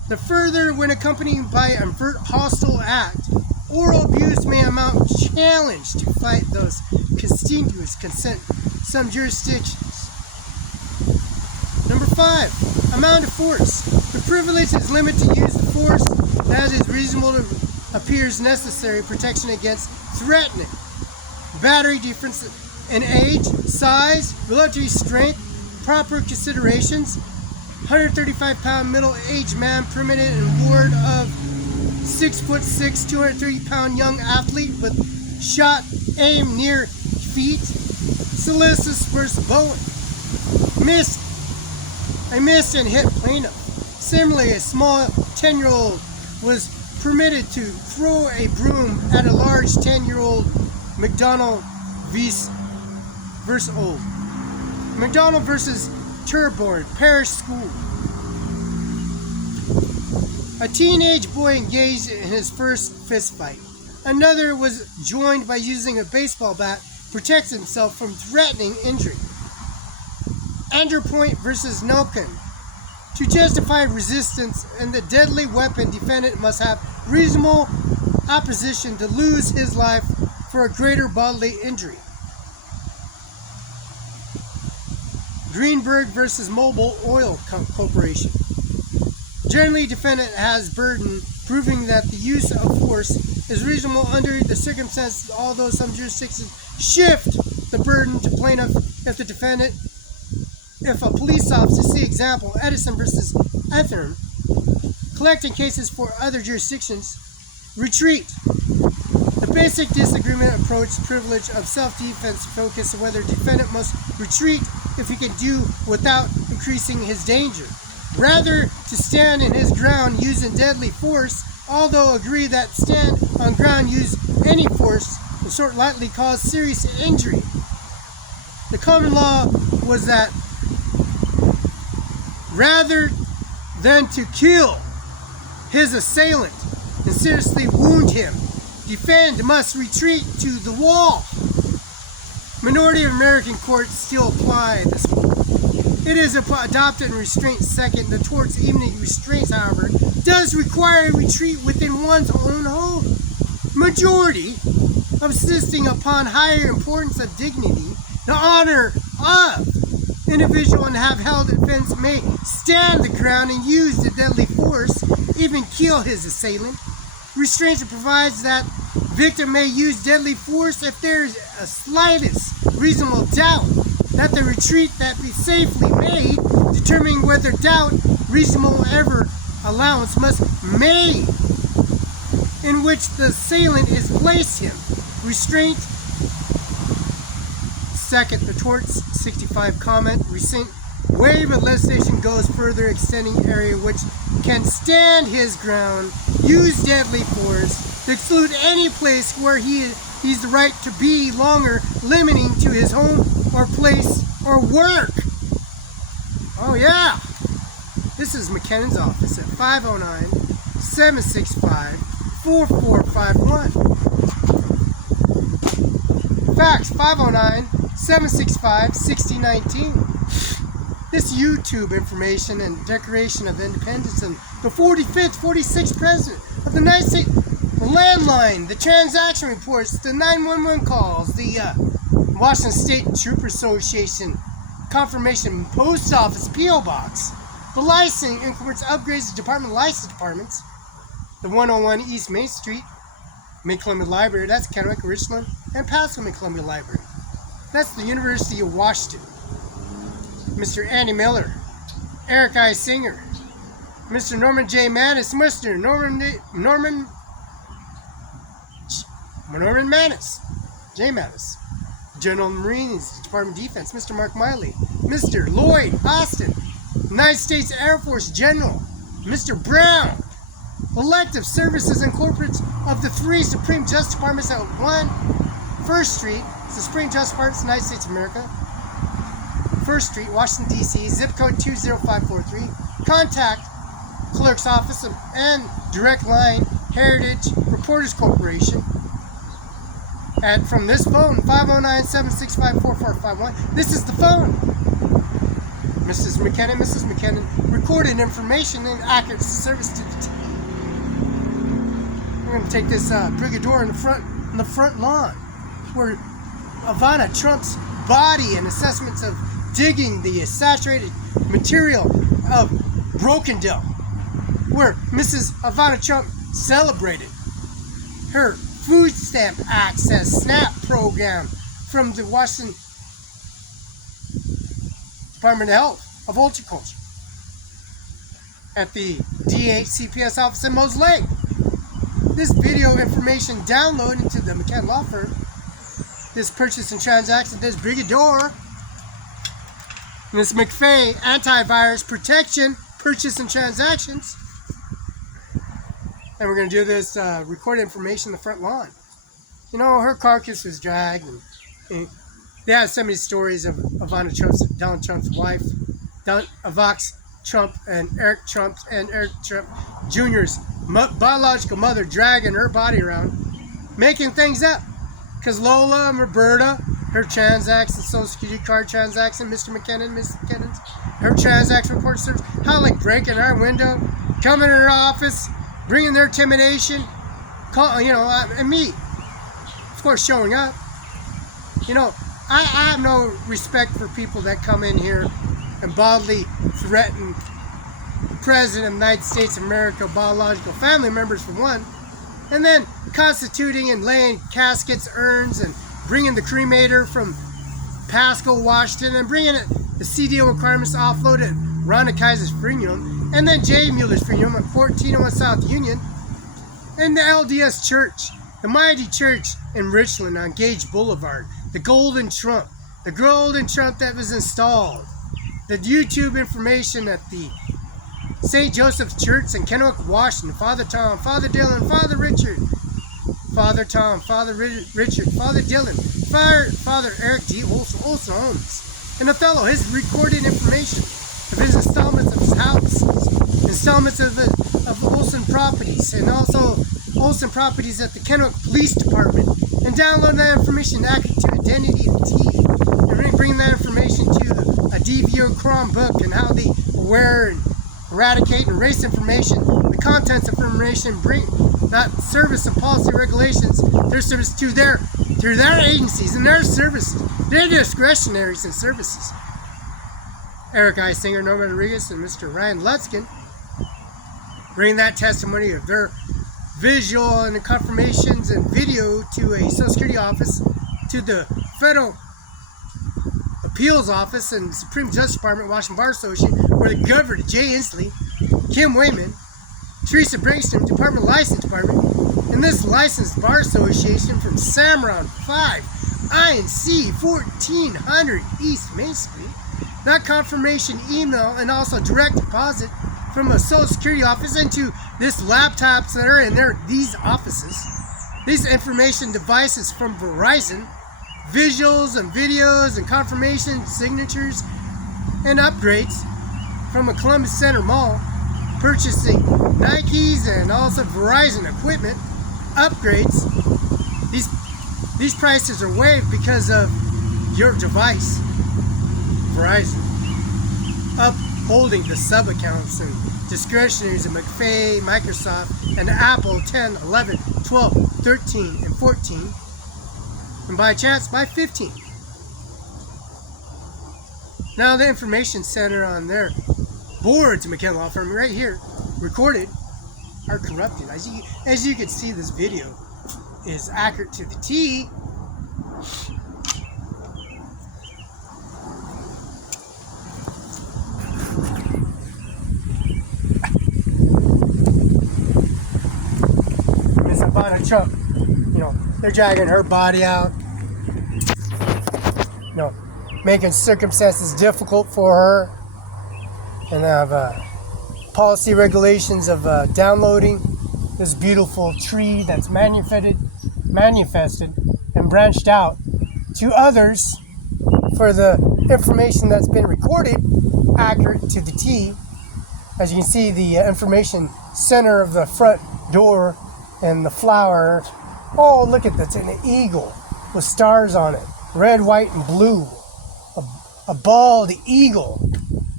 The further, when accompanied by an overt hostile act, oral abuse may amount challenge to fight those conspicuous consent some jurisdictions. Number 5, amount of force. The privilege is limited to use the force that is reasonable to appears necessary protection against threatening. Battery difference in age, size, relative strength, proper considerations. 135-pound middle-aged man permitted in ward of 6'6", 230-pound young athlete with shot aim near feet. Solicitous versus Bowen. I missed and hit plaintiff. Similarly, a small 10-year-old was permitted to throw a broom at a large 10-year-old. McDonald versus Old. McDonald versus Turborn Parish School. A teenage boy engaged in his first fist fight. Another was joined by using a baseball bat to protect himself from threatening injury. Andrew Point versus Nelkin. To justify resistance and the deadly weapon, defendant must have reasonable opposition to lose his life for a greater bodily injury. Greenberg versus Mobil Oil Corporation. Generally, defendant has burden proving that the use of force is reasonable under the circumstances, although some jurisdictions shift the burden to plaintiff if a police officer, see example, Edison versus Ethern, collecting cases for other jurisdictions, retreat. The basic disagreement approach privilege of self-defense focus on whether defendant must retreat if he can do without increasing his danger. Rather to stand in his ground using deadly force, although agree that stand on ground use any force will short lightly cause serious injury. The common law was that rather than to kill his assailant and seriously wound him, defend must retreat to the wall. Minority of American courts still apply this rule. It is adopted in restraint second. The torts, even in restraints, however, does require a retreat within one's own home. Majority, insisting upon higher importance of dignity, the honor of individual and have held defense may stand the ground and use the deadly force, even kill his assailant. Restraint provides that victim may use deadly force if there is a slightest reasonable doubt that the retreat that be safely made, determining whether doubt reasonable ever allowance must made in which the assailant is placed him. Restraint second, the torts 65 comment recent waive of legislation goes further, extending area which can stand his ground, use deadly force to exclude any place where he's the right to be longer, limiting to his home or place or work. Oh yeah, this is McKinnon's office at 509-765-4451. Fax 509-765-6019. This YouTube information and Declaration of Independence and the 45th, 46th President of the United States, the landline, the transaction reports, the 911 calls, the Washington State Trooper Association confirmation post office P.O. Box, the license increments upgrades to department license departments, the 101 East Main Street, Mid-Columbia Library, that's Kennewick, Richland, and Pasco Mid-Columbia Library. That's the University of Washington. Mr. Andy Miller, Eric I. Singer, Mr. Norman J. Mattis, Mr. Norman Mattis, J. Mattis, General Marines, Department of Defense, Mr. Mark Miley, Mr. Lloyd Austin, United States Air Force General, Mr. Brown, Elective Services Incorporated of the 3 Supreme Justice Departments at 1 First Street, the Supreme Justice Departments of the United States of America, 1st Street, Washington, D.C., zip code 20543. Contact Clerk's Office and direct line Heritage Reporters Corporation from this phone, 509-765-4451. This is the phone. Mrs. McKinnon recorded information and accurate service to the T. We're going to take this Brigador in the front lawn, where Ivanka Trump's body and assessments of digging the saturated material of Broken Dough, where Mrs. Ivanka Trump celebrated her food stamp access SNAP program from the Washington Department of Health of Horticulture at the DHCPS office in Mos Lake. This video information downloaded to the McKenna Law Firm, this purchase and transaction, this Brigador, this McFay antivirus protection, purchase and transactions. And we're going to do this recorded information in the front lawn. You know, her carcass was dragged, and they have so many stories of Ivanka Trump's, Donald Trump's wife, Ivanka Trump, and Eric Trump Jr.'s biological mother dragging her body around, making things up. Because Lola and Roberta, her transaction, Social Security card transaction, Mr. McKinnon, Miss McKinnon's, her transaction report service, how like breaking our window, coming in her office, bringing their intimidation, and me, of course, showing up. You know, I have no respect for people that come in here and boldly threaten the President of the United States of America, biological family members for one, and then constituting and laying caskets, urns, and bringing the cremator from Pasco, Washington, and bringing it the CDO requirements to offload at Rhonda Kaiser's Freedom, and then J. Mueller's Freedom at 1401 South Union, and the LDS Church, the mighty church in Richland on Gage Boulevard, the Golden Trump that was installed, the YouTube information at the St. Joseph's Church in Kennewick, Washington, Father Tom, Father Dylan, Father Richard, Father Tom, Father Richard, Father Dylan, Father Eric D. Olson Holmes, and Othello, his recorded information of his installments of his houses, installments of Olson properties, and also Olson properties at the Kennewick Police Department, and downloading that information accurate to identity and T, and bringing that information to a DVO Chrome book and how they aware and eradicate and erase information, the contents of information, bring that service and policy regulations, their service to their agencies and their services, their discretionaries and services. Eric I. Singer, Norman Rodriguez, and Mr. Ryan Lutzkin bring that testimony of their visual and confirmations and video to a Social Security office, to the Federal Appeals Office and Supreme Justice Department, Washington Bar Association, where the Governor, Jay Inslee, Kim Wayman, Teresa Braxton, Department License Department, and this licensed bar association from CIMARON5INC, 1400 East Main Street. That confirmation email and also direct deposit from a Social Security office into this laptops that are in these offices. These information devices from Verizon, visuals and videos and confirmation signatures and upgrades from a Columbus Center Mall, purchasing Nikes and also Verizon equipment upgrades. These prices are waived because of your device, Verizon, upholding the sub-accounts and discretionaries of McFay, Microsoft, and Apple 10, 11, 12, 13, and 14, and by chance by 15. Now the information center on their boards, McKenna Law Firm, right here, recorded, are corrupted. As you can see, this video is accurate to the T. Miss Ivanka Trump, they're dragging her body out, making circumstances difficult for her, and have policy regulations of downloading this beautiful tree that's manifested and branched out to others for the information that's been recorded accurate to the T. As you can see, the information center of the front door and the flower. Oh, look at this, an eagle with stars on it, red, white, and blue. A bald eagle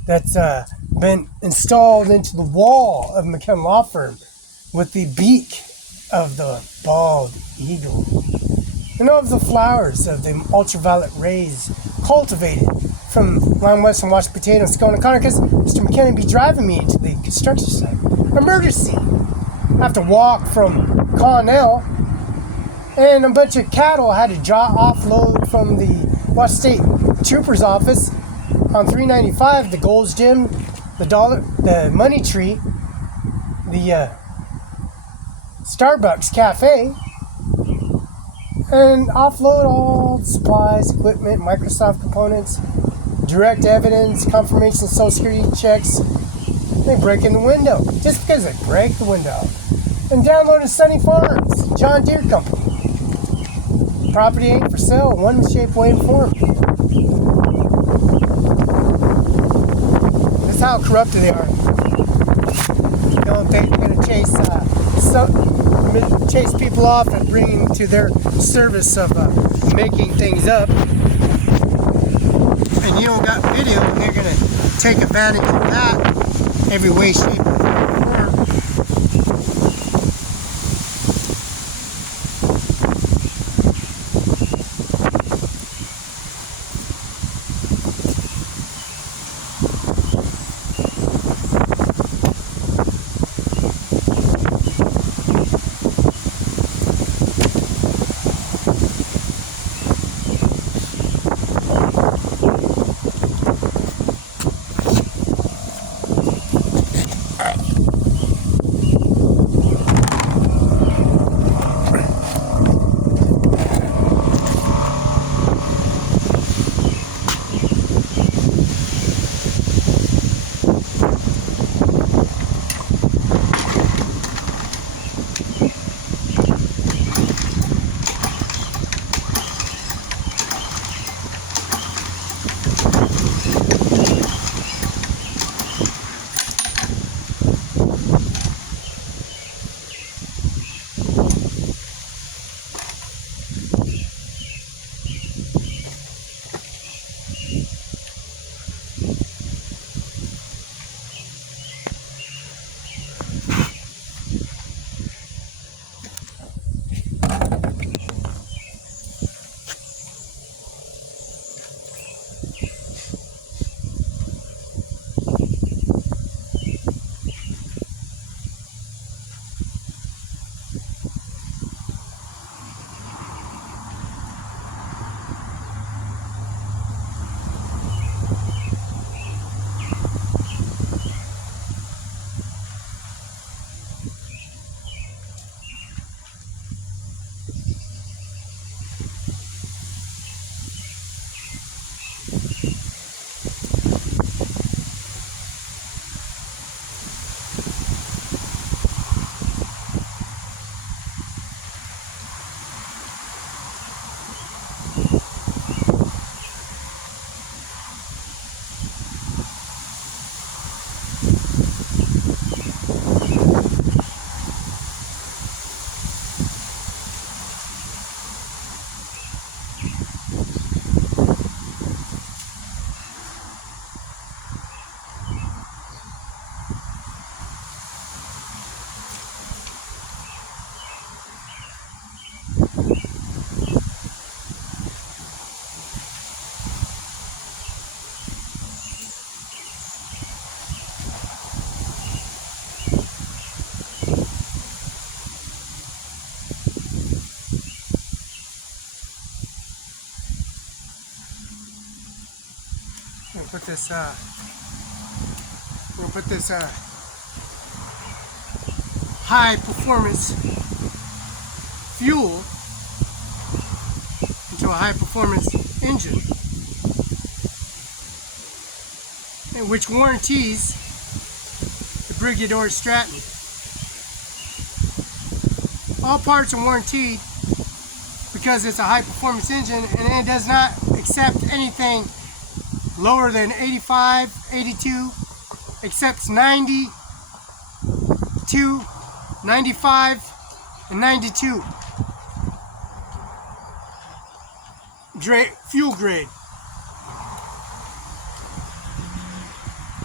that's been installed into the wall of McKim Law Firm with the beak of the bald eagle, and of the flowers of the ultraviolet rays cultivated from Line West and washed potatoes going to Connor, because Mr. McKinnon be driving me to the construction site, a murder scene. I have to walk from Connell, and a bunch of cattle had to offload from the Washington State Trooper's office on 395, the Gold's Gym, the Money Tree, the Starbucks Cafe, and offload all the supplies, equipment, Microsoft components, direct evidence, confirmation, social security checks. They break in the window, just because they break the window. And download Sunny Farms, John Deere Company. Property ain't for sale, one shape, way, and form. That's how corrupted they are. You don't think they're going to chase people off and bring to their service of making things up. And you don't got video, and they're going to take advantage of that every way, shape, or form. We'll put this high performance fuel into a high performance engine, and which warranties the Brigador Stratton. All parts are warranted because it's a high performance engine, and it does not accept anything lower than 85, 82, accepts 90, 95, and 92 fuel grade.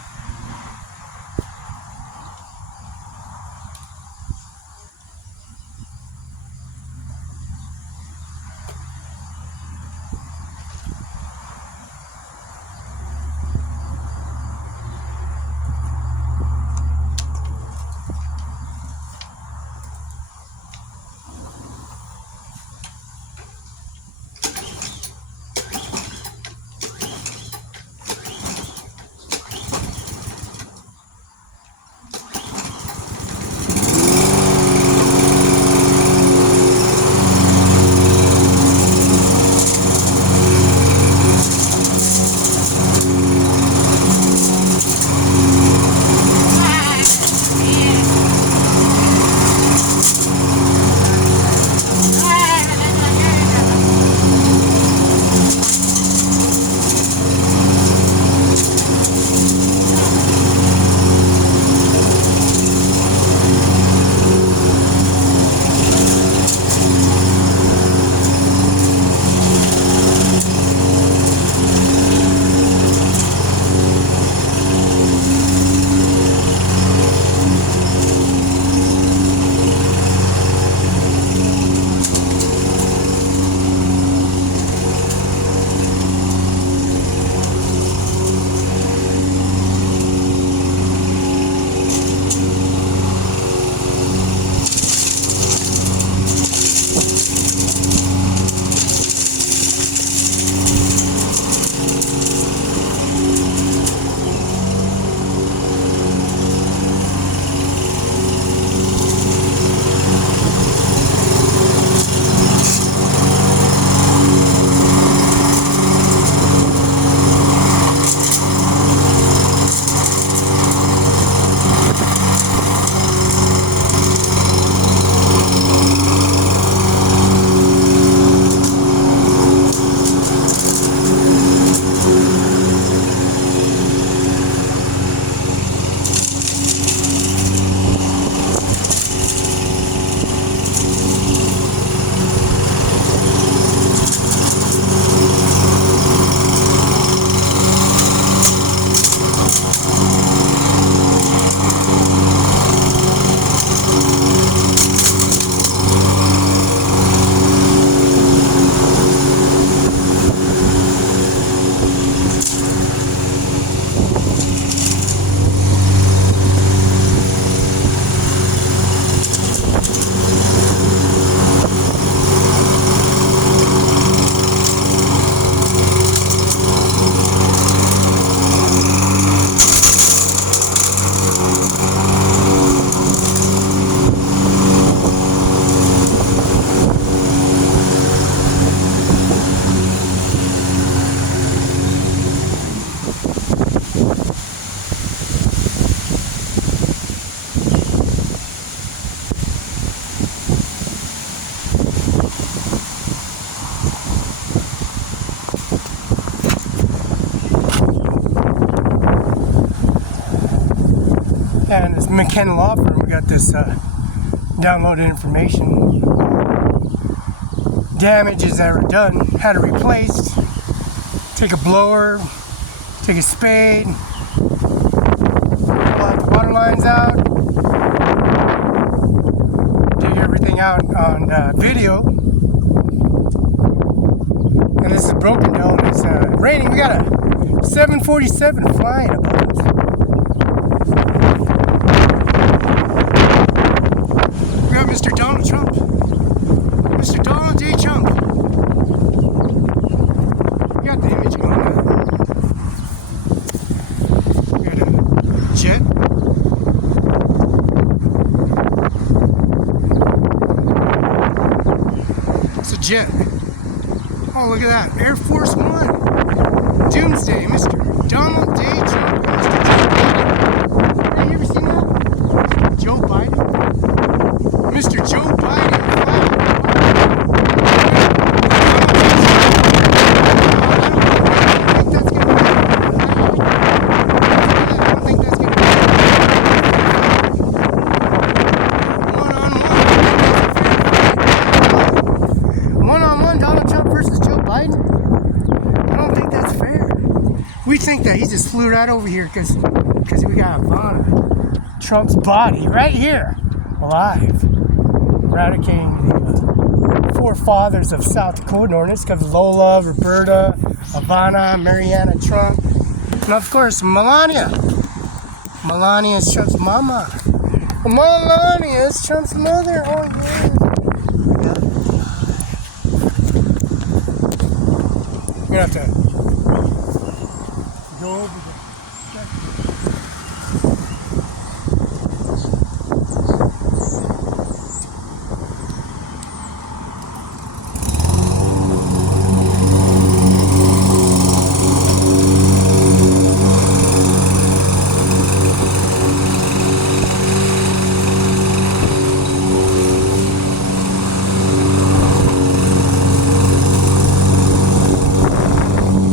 McKenna Law Firm. We got this downloaded information. Damages that were done, had it replaced. Take a blower, take a spade, pull out the water lines out, dig everything out on video. And this is broken down. It's raining. We got a 747 flying above us. We got Mr. Donald Trump. Mr. Donald J. Trump. We got the image going now. We got a jet. It's a jet. Oh, look at that. Air Force One. Doomsday, Mr. Donald J. Trump. Mr. Joe Biden. Have you ever seen that? Joe Biden? Mr. Joe Biden. We think that he just flew right over here because we got Ivanka, Trump's body right here, alive, eradicating the forefathers of South Dakota ordinance because Lola, Roberta, Ivana, Mariana Trump, and of course Melania. Melania is Trump's mama. Melania is Trump's mother. Oh yeah. We're gonna have to go over there.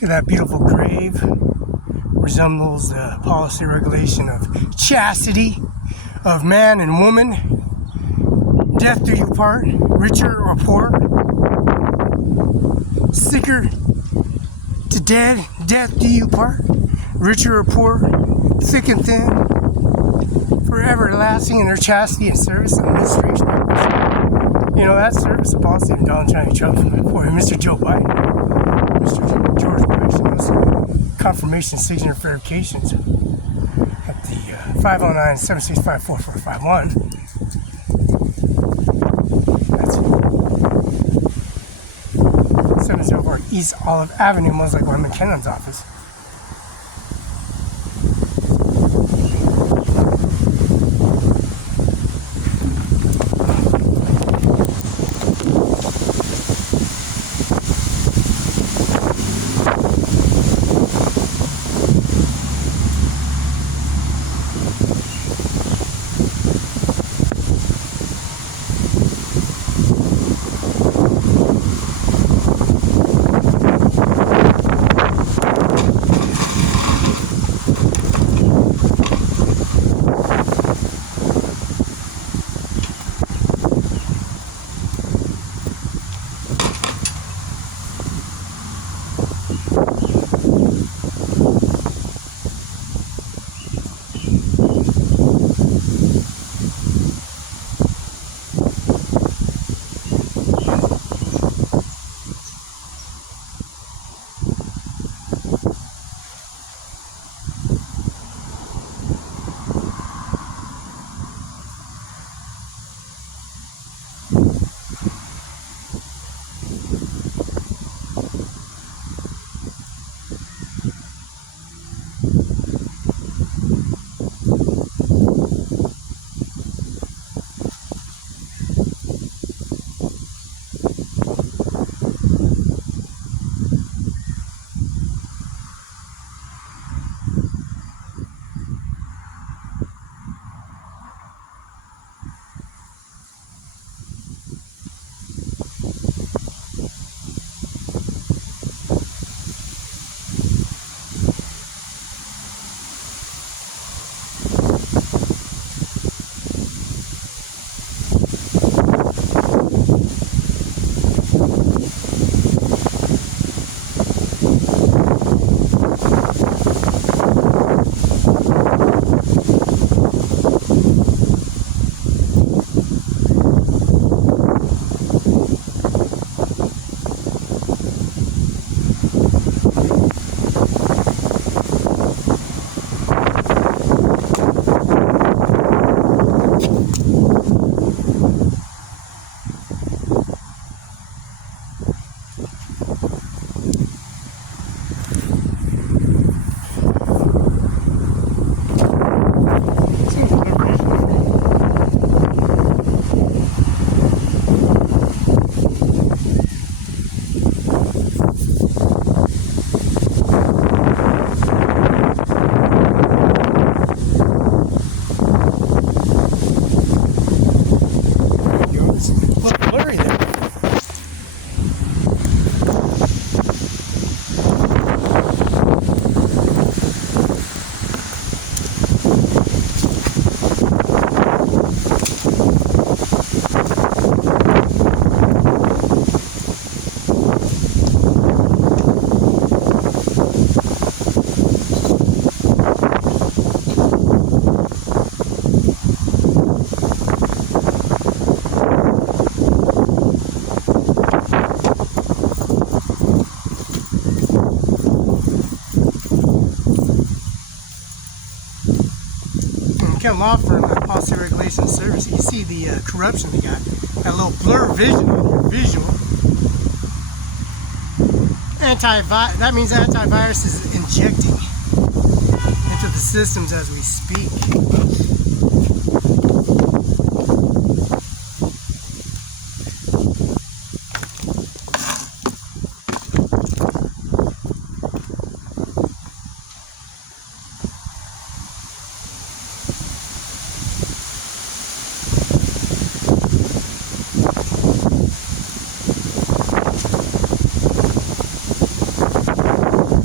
See that beautiful grave? Resembles the policy regulation of chastity of man and woman. Death do you part, richer or poor. Sicker to dead, death do you part, richer or poor, thick and thin, forever lasting in their chastity and service and administration. You know, that service of policy of Donald Trump for Mr. Joe Biden, Mr. George Bush, and those confirmation signature verifications at the 509-765-4451. That's 704 East Olive Avenue, most likely McKinnon's office. Ken Law Firm, Policy Regulation Service, you see the corruption they got. That little blur vision on your visual. That means antivirus is injecting into the systems as we speak.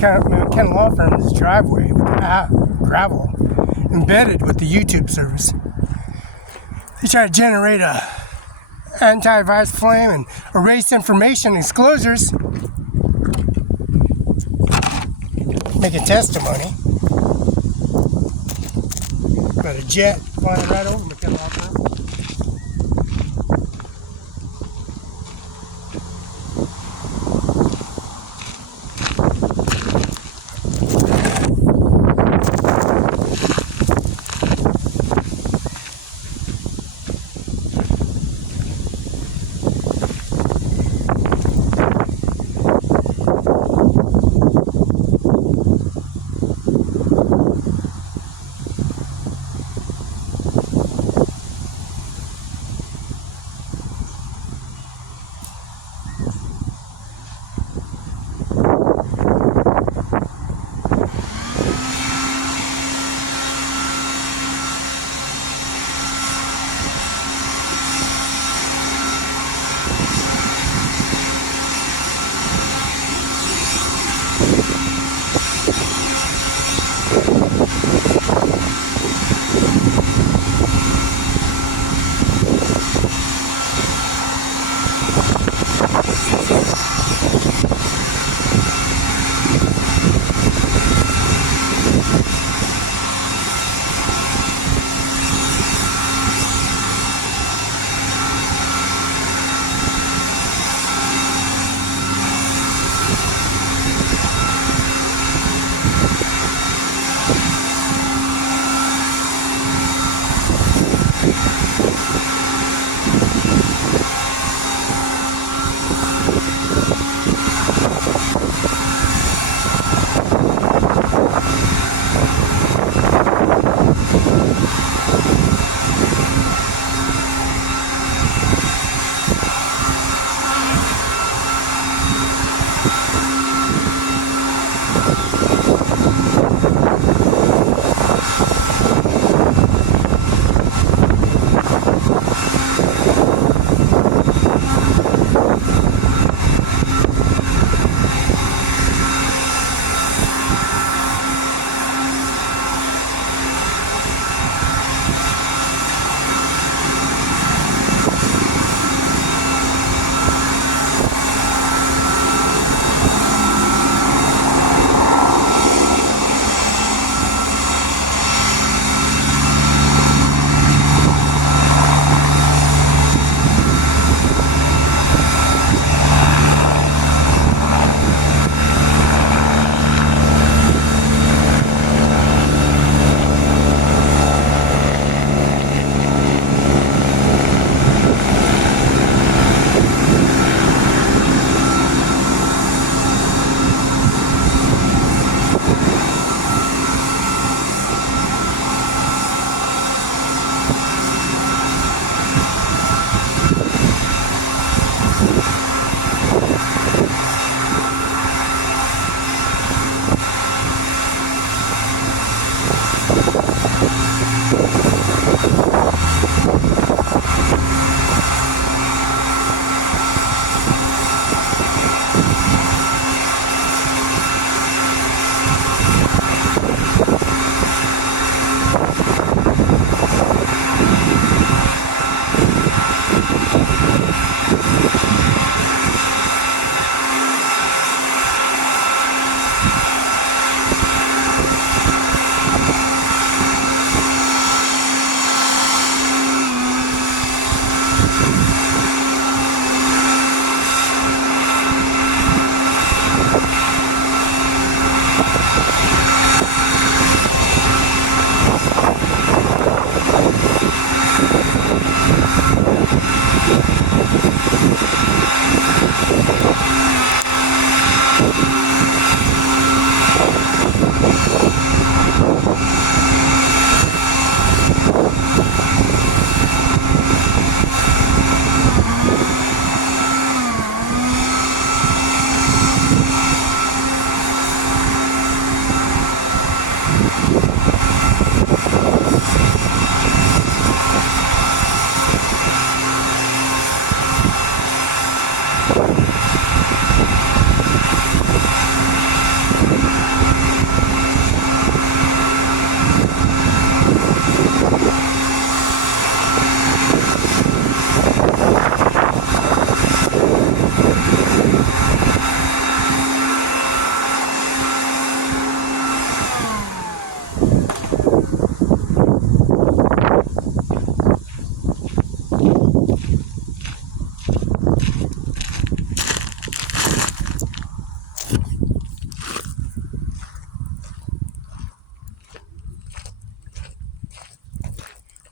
McKenna Law Firm's driveway with gravel embedded with the YouTube service. They try to generate a antivirus flame and erase information disclosures. Make a testimony. Got a jet flying right over McKenna Law Firm.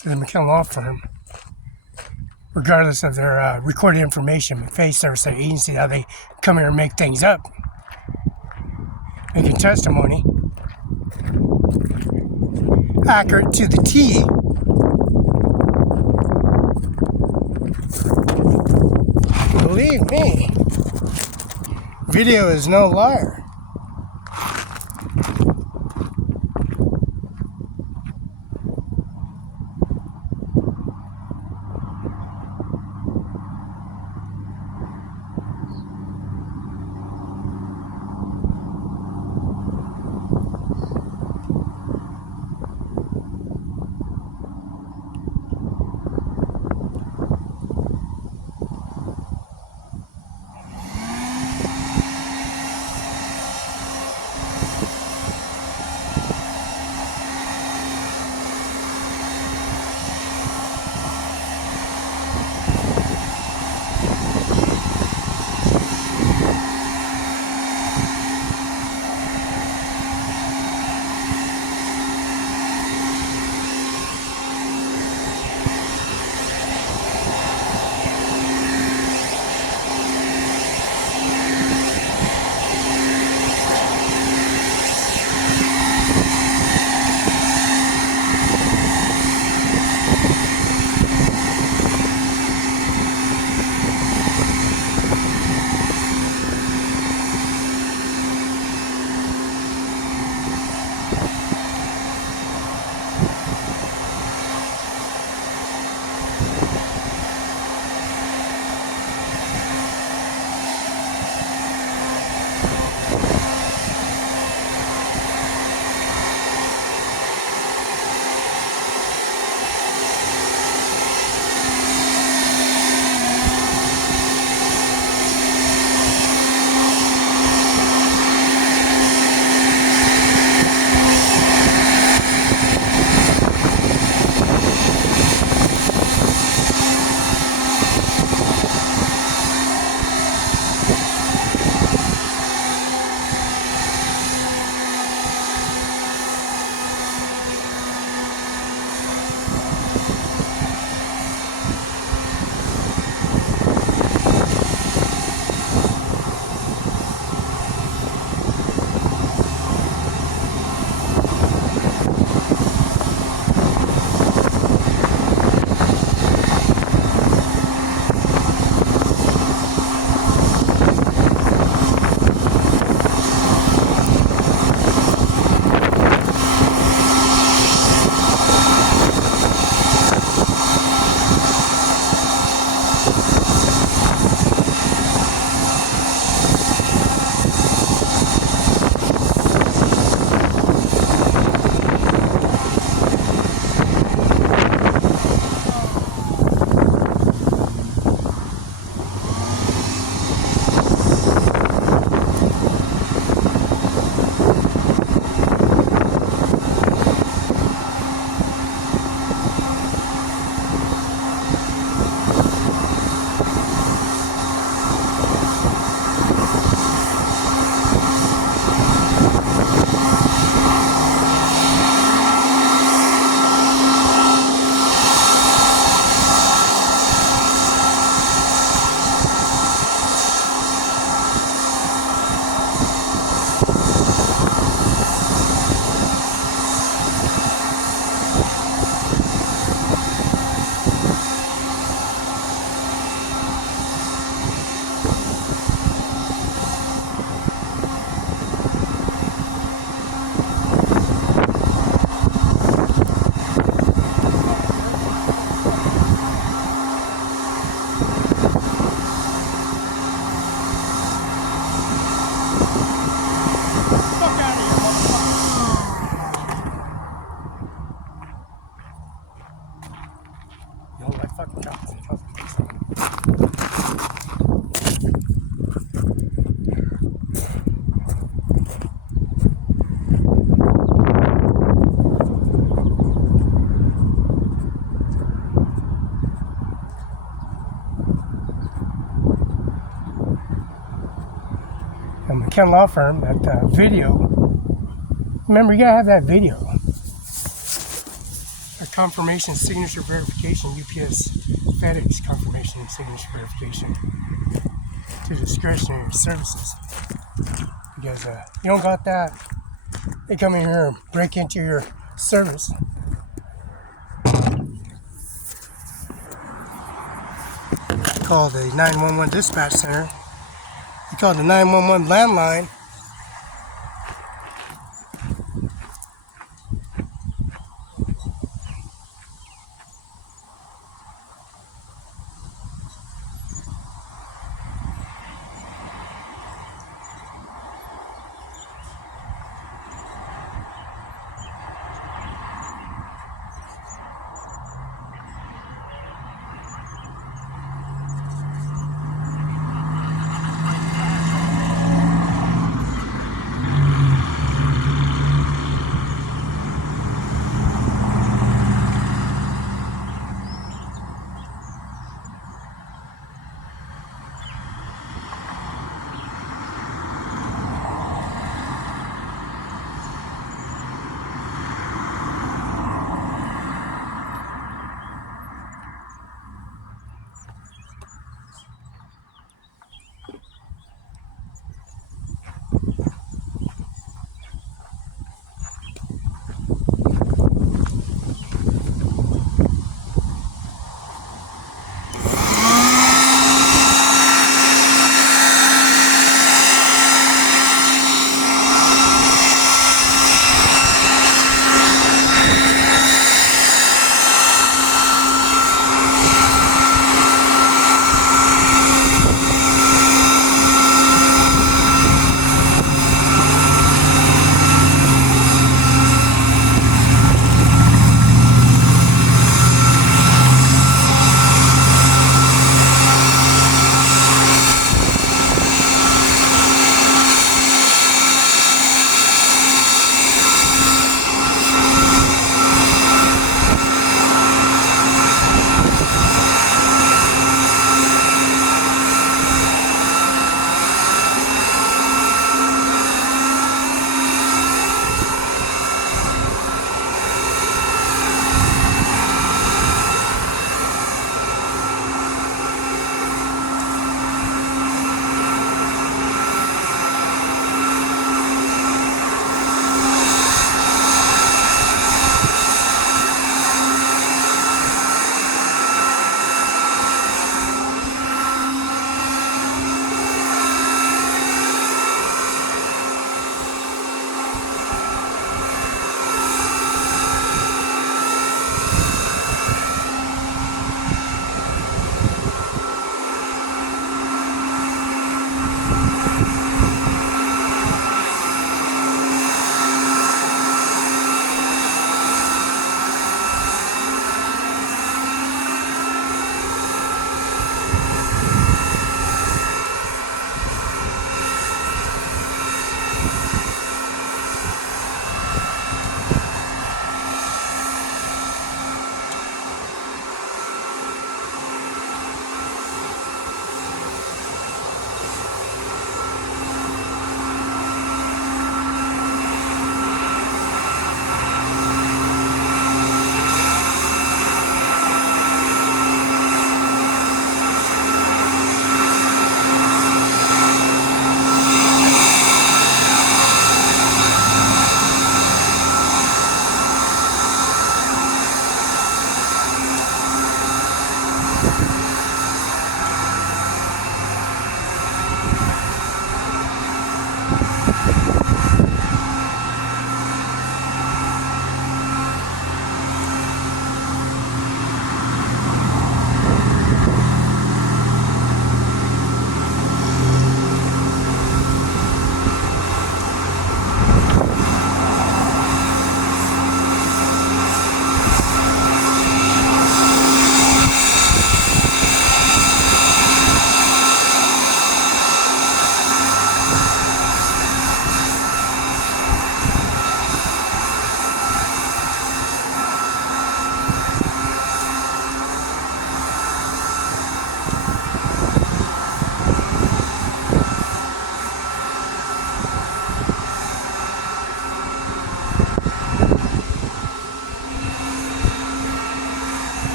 So the McKenna Law Firm, regardless of their recorded information, McFay Service Agency, how they come here and make things up, making testimony accurate to the T. Believe me, video is no liar. McKenna Law Firm, that video. Remember, you gotta have that video. confirmation signature verification, UPS, FedEx confirmation signature verification to discretionary services. Because you don't got that, they come in here and break into your service. Call the 911 dispatch center. You call the 911 landline.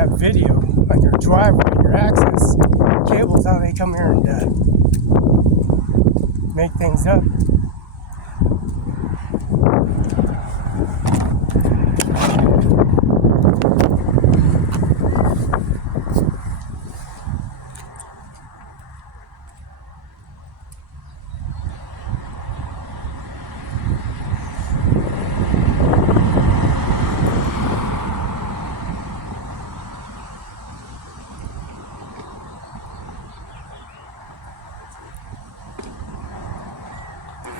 have video on your driveway, your access cables, how they come here and make things up.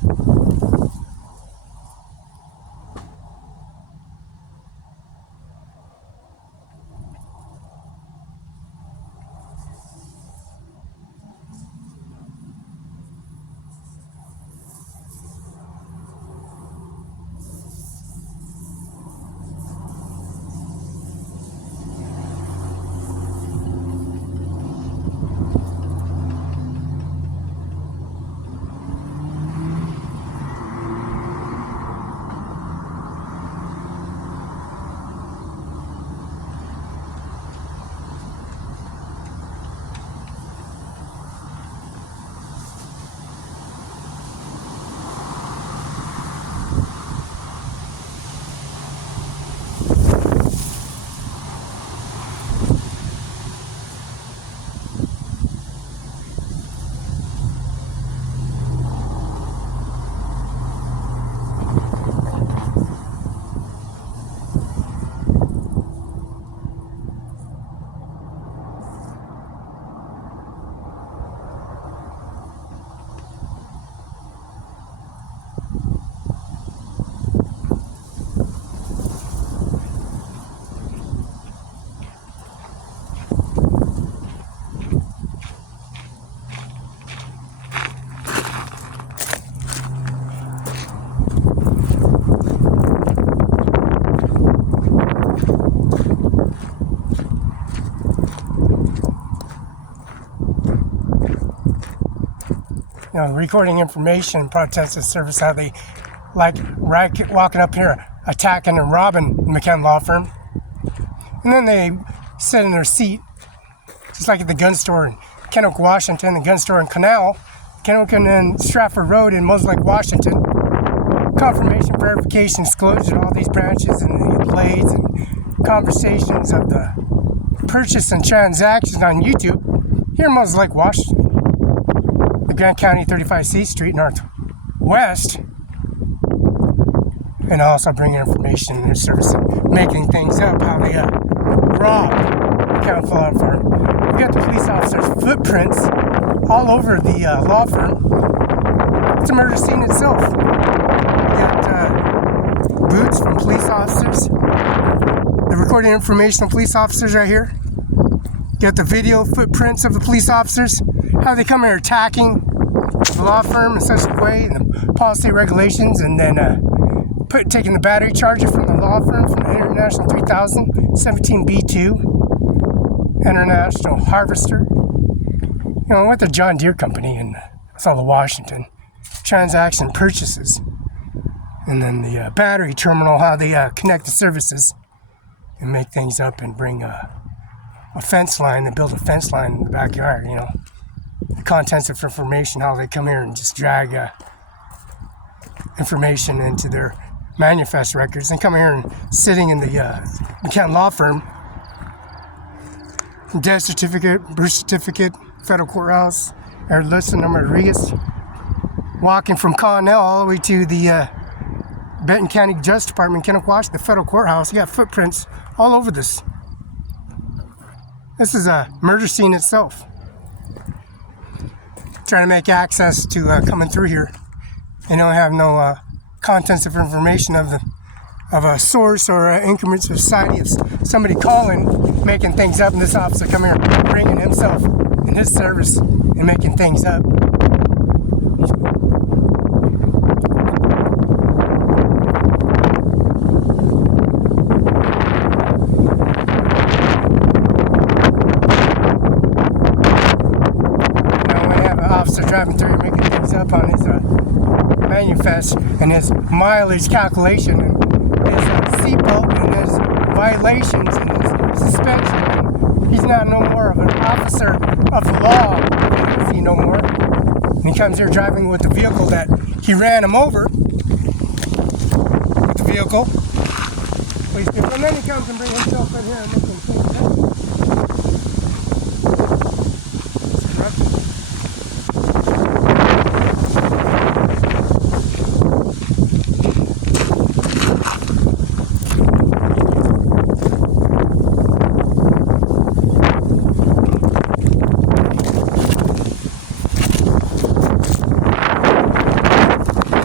Recording information, protesting service, how they like walking up here, attacking and robbing the McKenna law firm. And then they sit in their seat, just like at the gun store in Kennewick, Washington, the gun store in Canal, Kennewick and Stratford Road in Mosaic, Washington. Confirmation, verification, disclosure, all these branches and the blades and conversations of the purchase and transactions on YouTube here in Mosaic, Washington. The Grant County 35C Street Northwest, and also bringing information in their service, making things up, how they robbed the county law firm. We got the police officers' footprints all over the law firm. It's a murder scene itself. We got boots from police officers, the recording information of police officers right here. Got the video footprints of the police officers, how they come here attacking the law firm in such a way, and the policy regulations, and then taking the battery charger from the law firm from the International 3000 17B2 International Harvester, with the John Deere Company in Othello, Washington. Transaction purchases, and then the battery terminal, how they connect the services and make things up and bring a fence line and build a fence line in the backyard, the contents of information, how they come here and just drag information into their manifest records and come here and sitting in the McKenna law firm, death certificate, birth certificate, federal courthouse, Erlissa Rodriguez, walking from Connell all the way to the Benton County Justice Department, Kennewick, Washington, the federal courthouse. You got footprints all over this. This is a murder scene itself. Trying to make access to coming through here. They don't have no contents of information of a source or increment society of somebody calling, making things up, and this officer come here bringing himself in his service and making things up. Driving through making things up on his manifest and his mileage calculation and his seatbelt and his violations and his suspension. He's not no more of an officer of the law, is he no more? And he comes here driving with the vehicle that he ran him over with the vehicle. And then he comes and brings himself in here and making things up.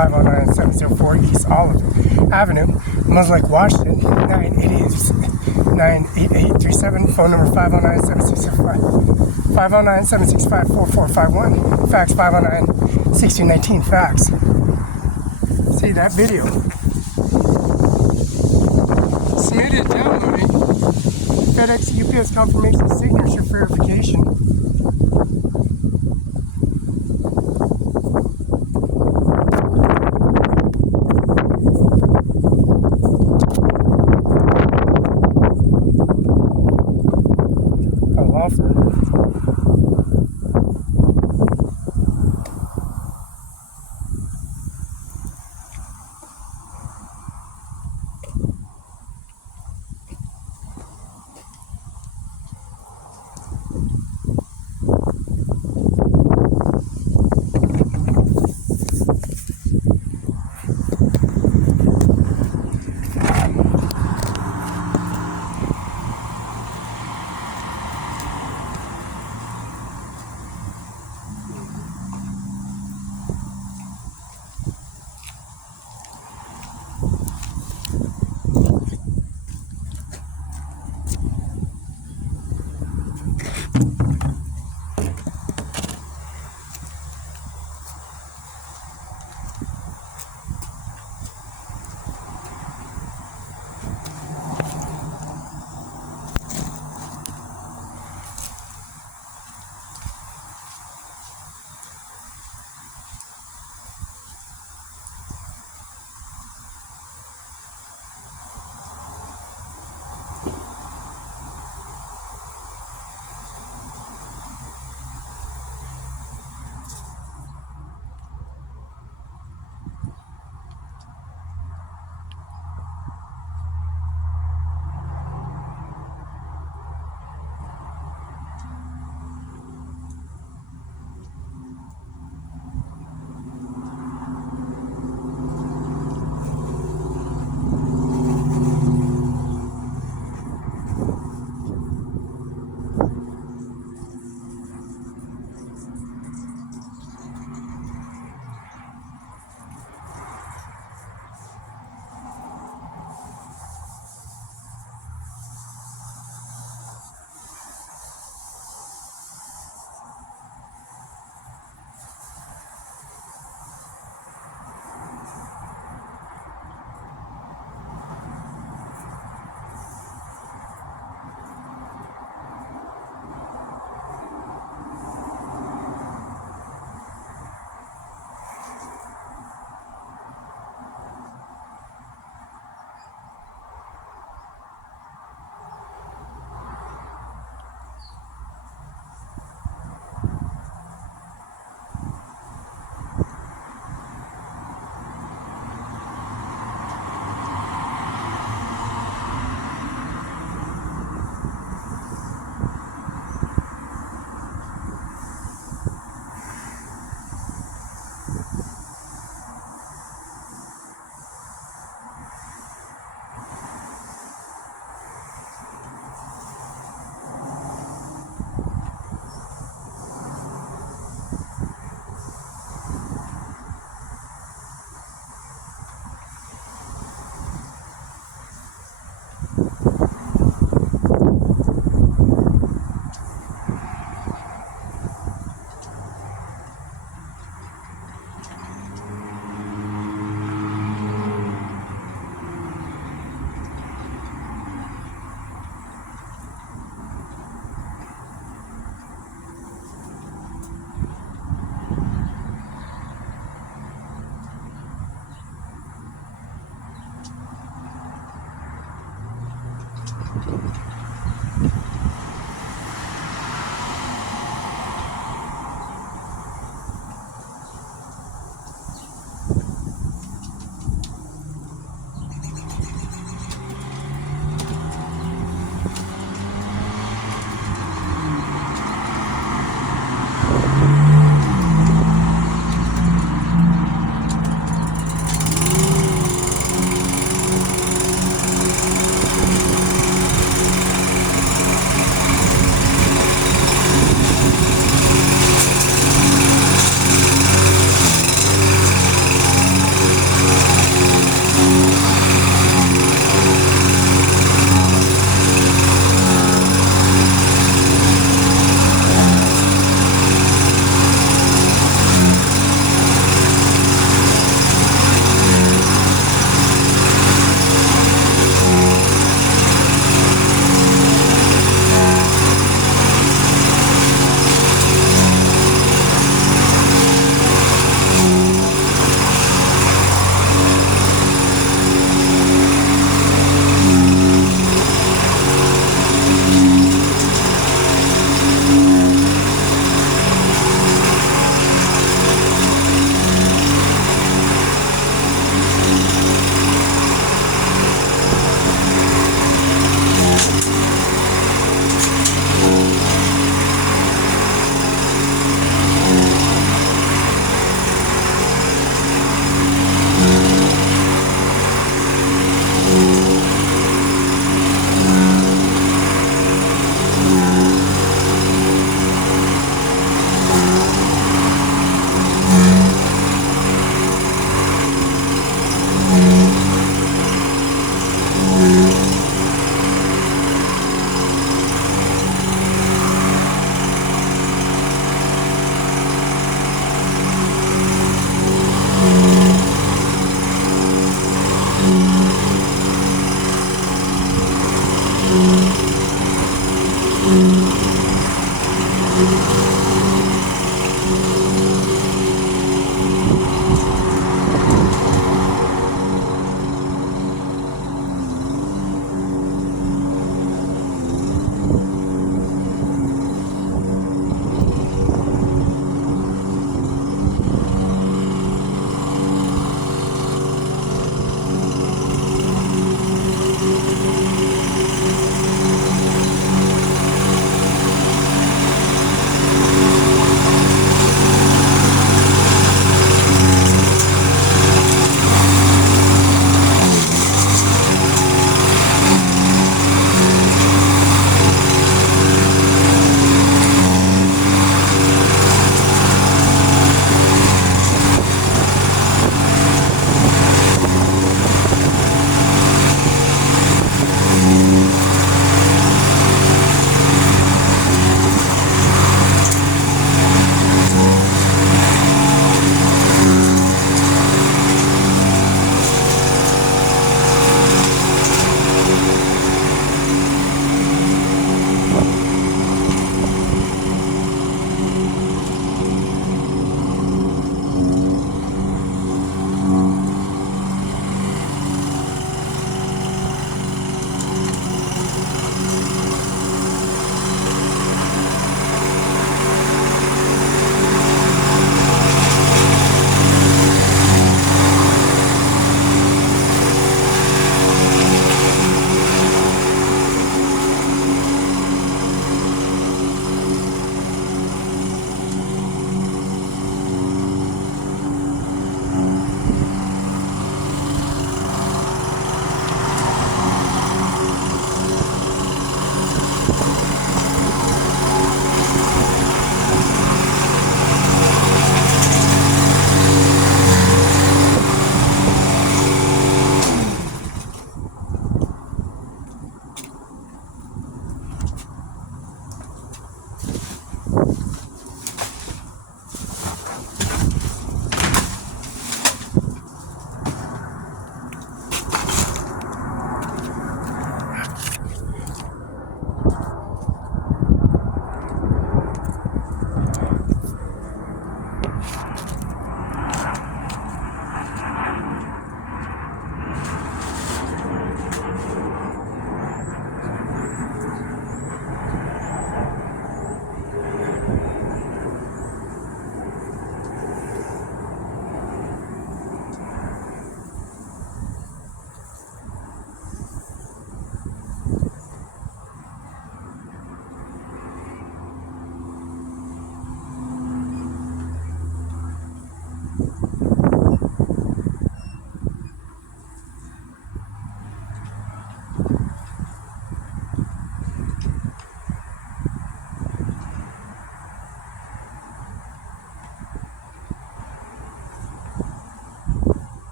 509-704 East Olive Avenue, Mos Lake, Washington, 988-37. Phone number 509-765-4451. Fax 509-1619. Fax. See that video. Submitted downloading. FedEx UPS confirmation signature verification.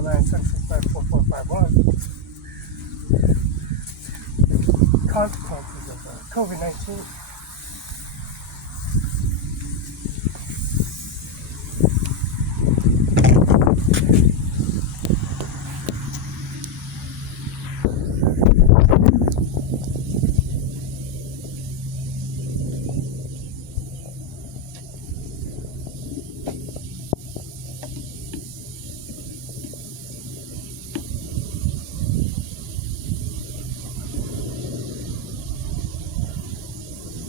109-765-4451. Consequences of COVID-19.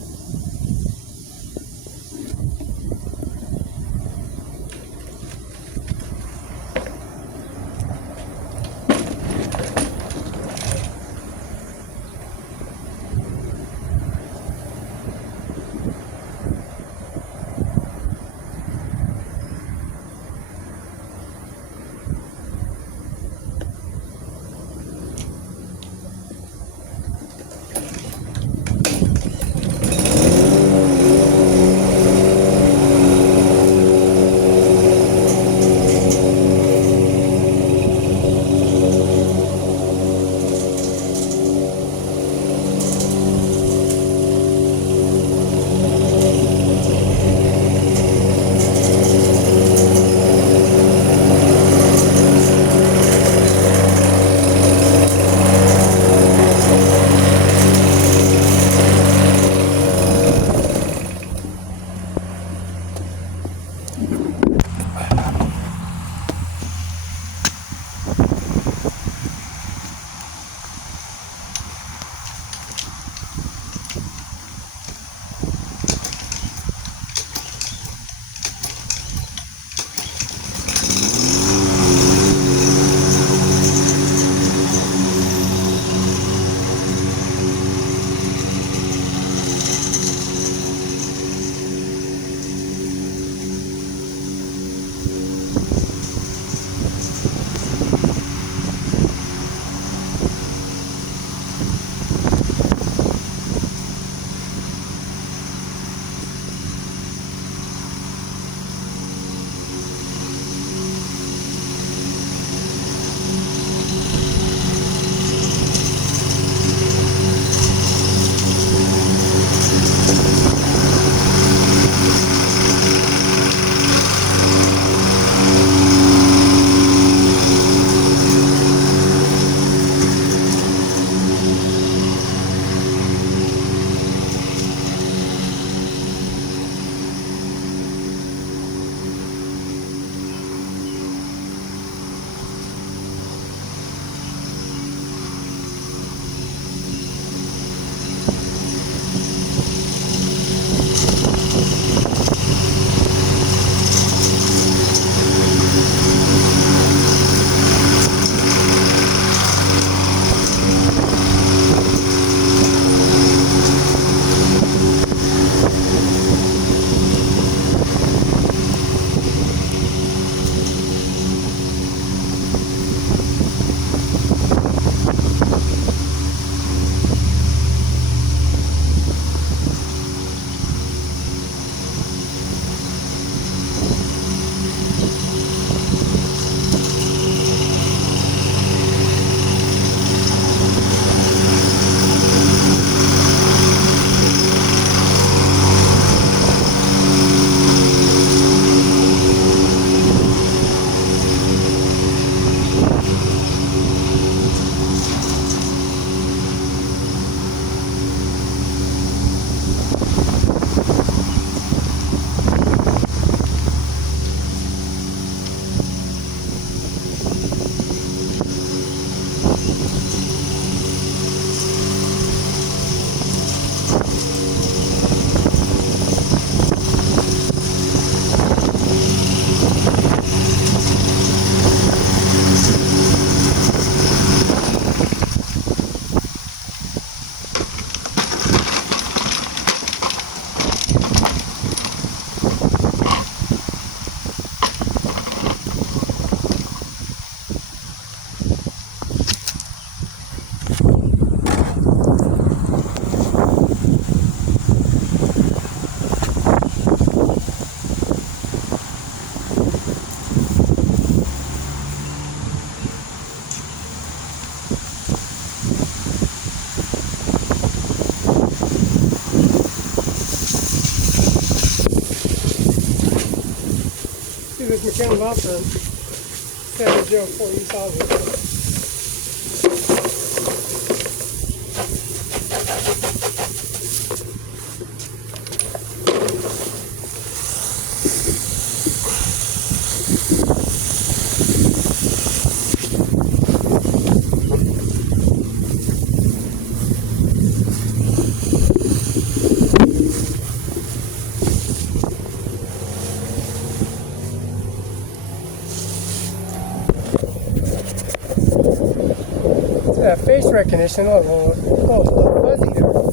McKenna Law Firm, 704 East Hollywood. Face recognition, a little fuzzy there.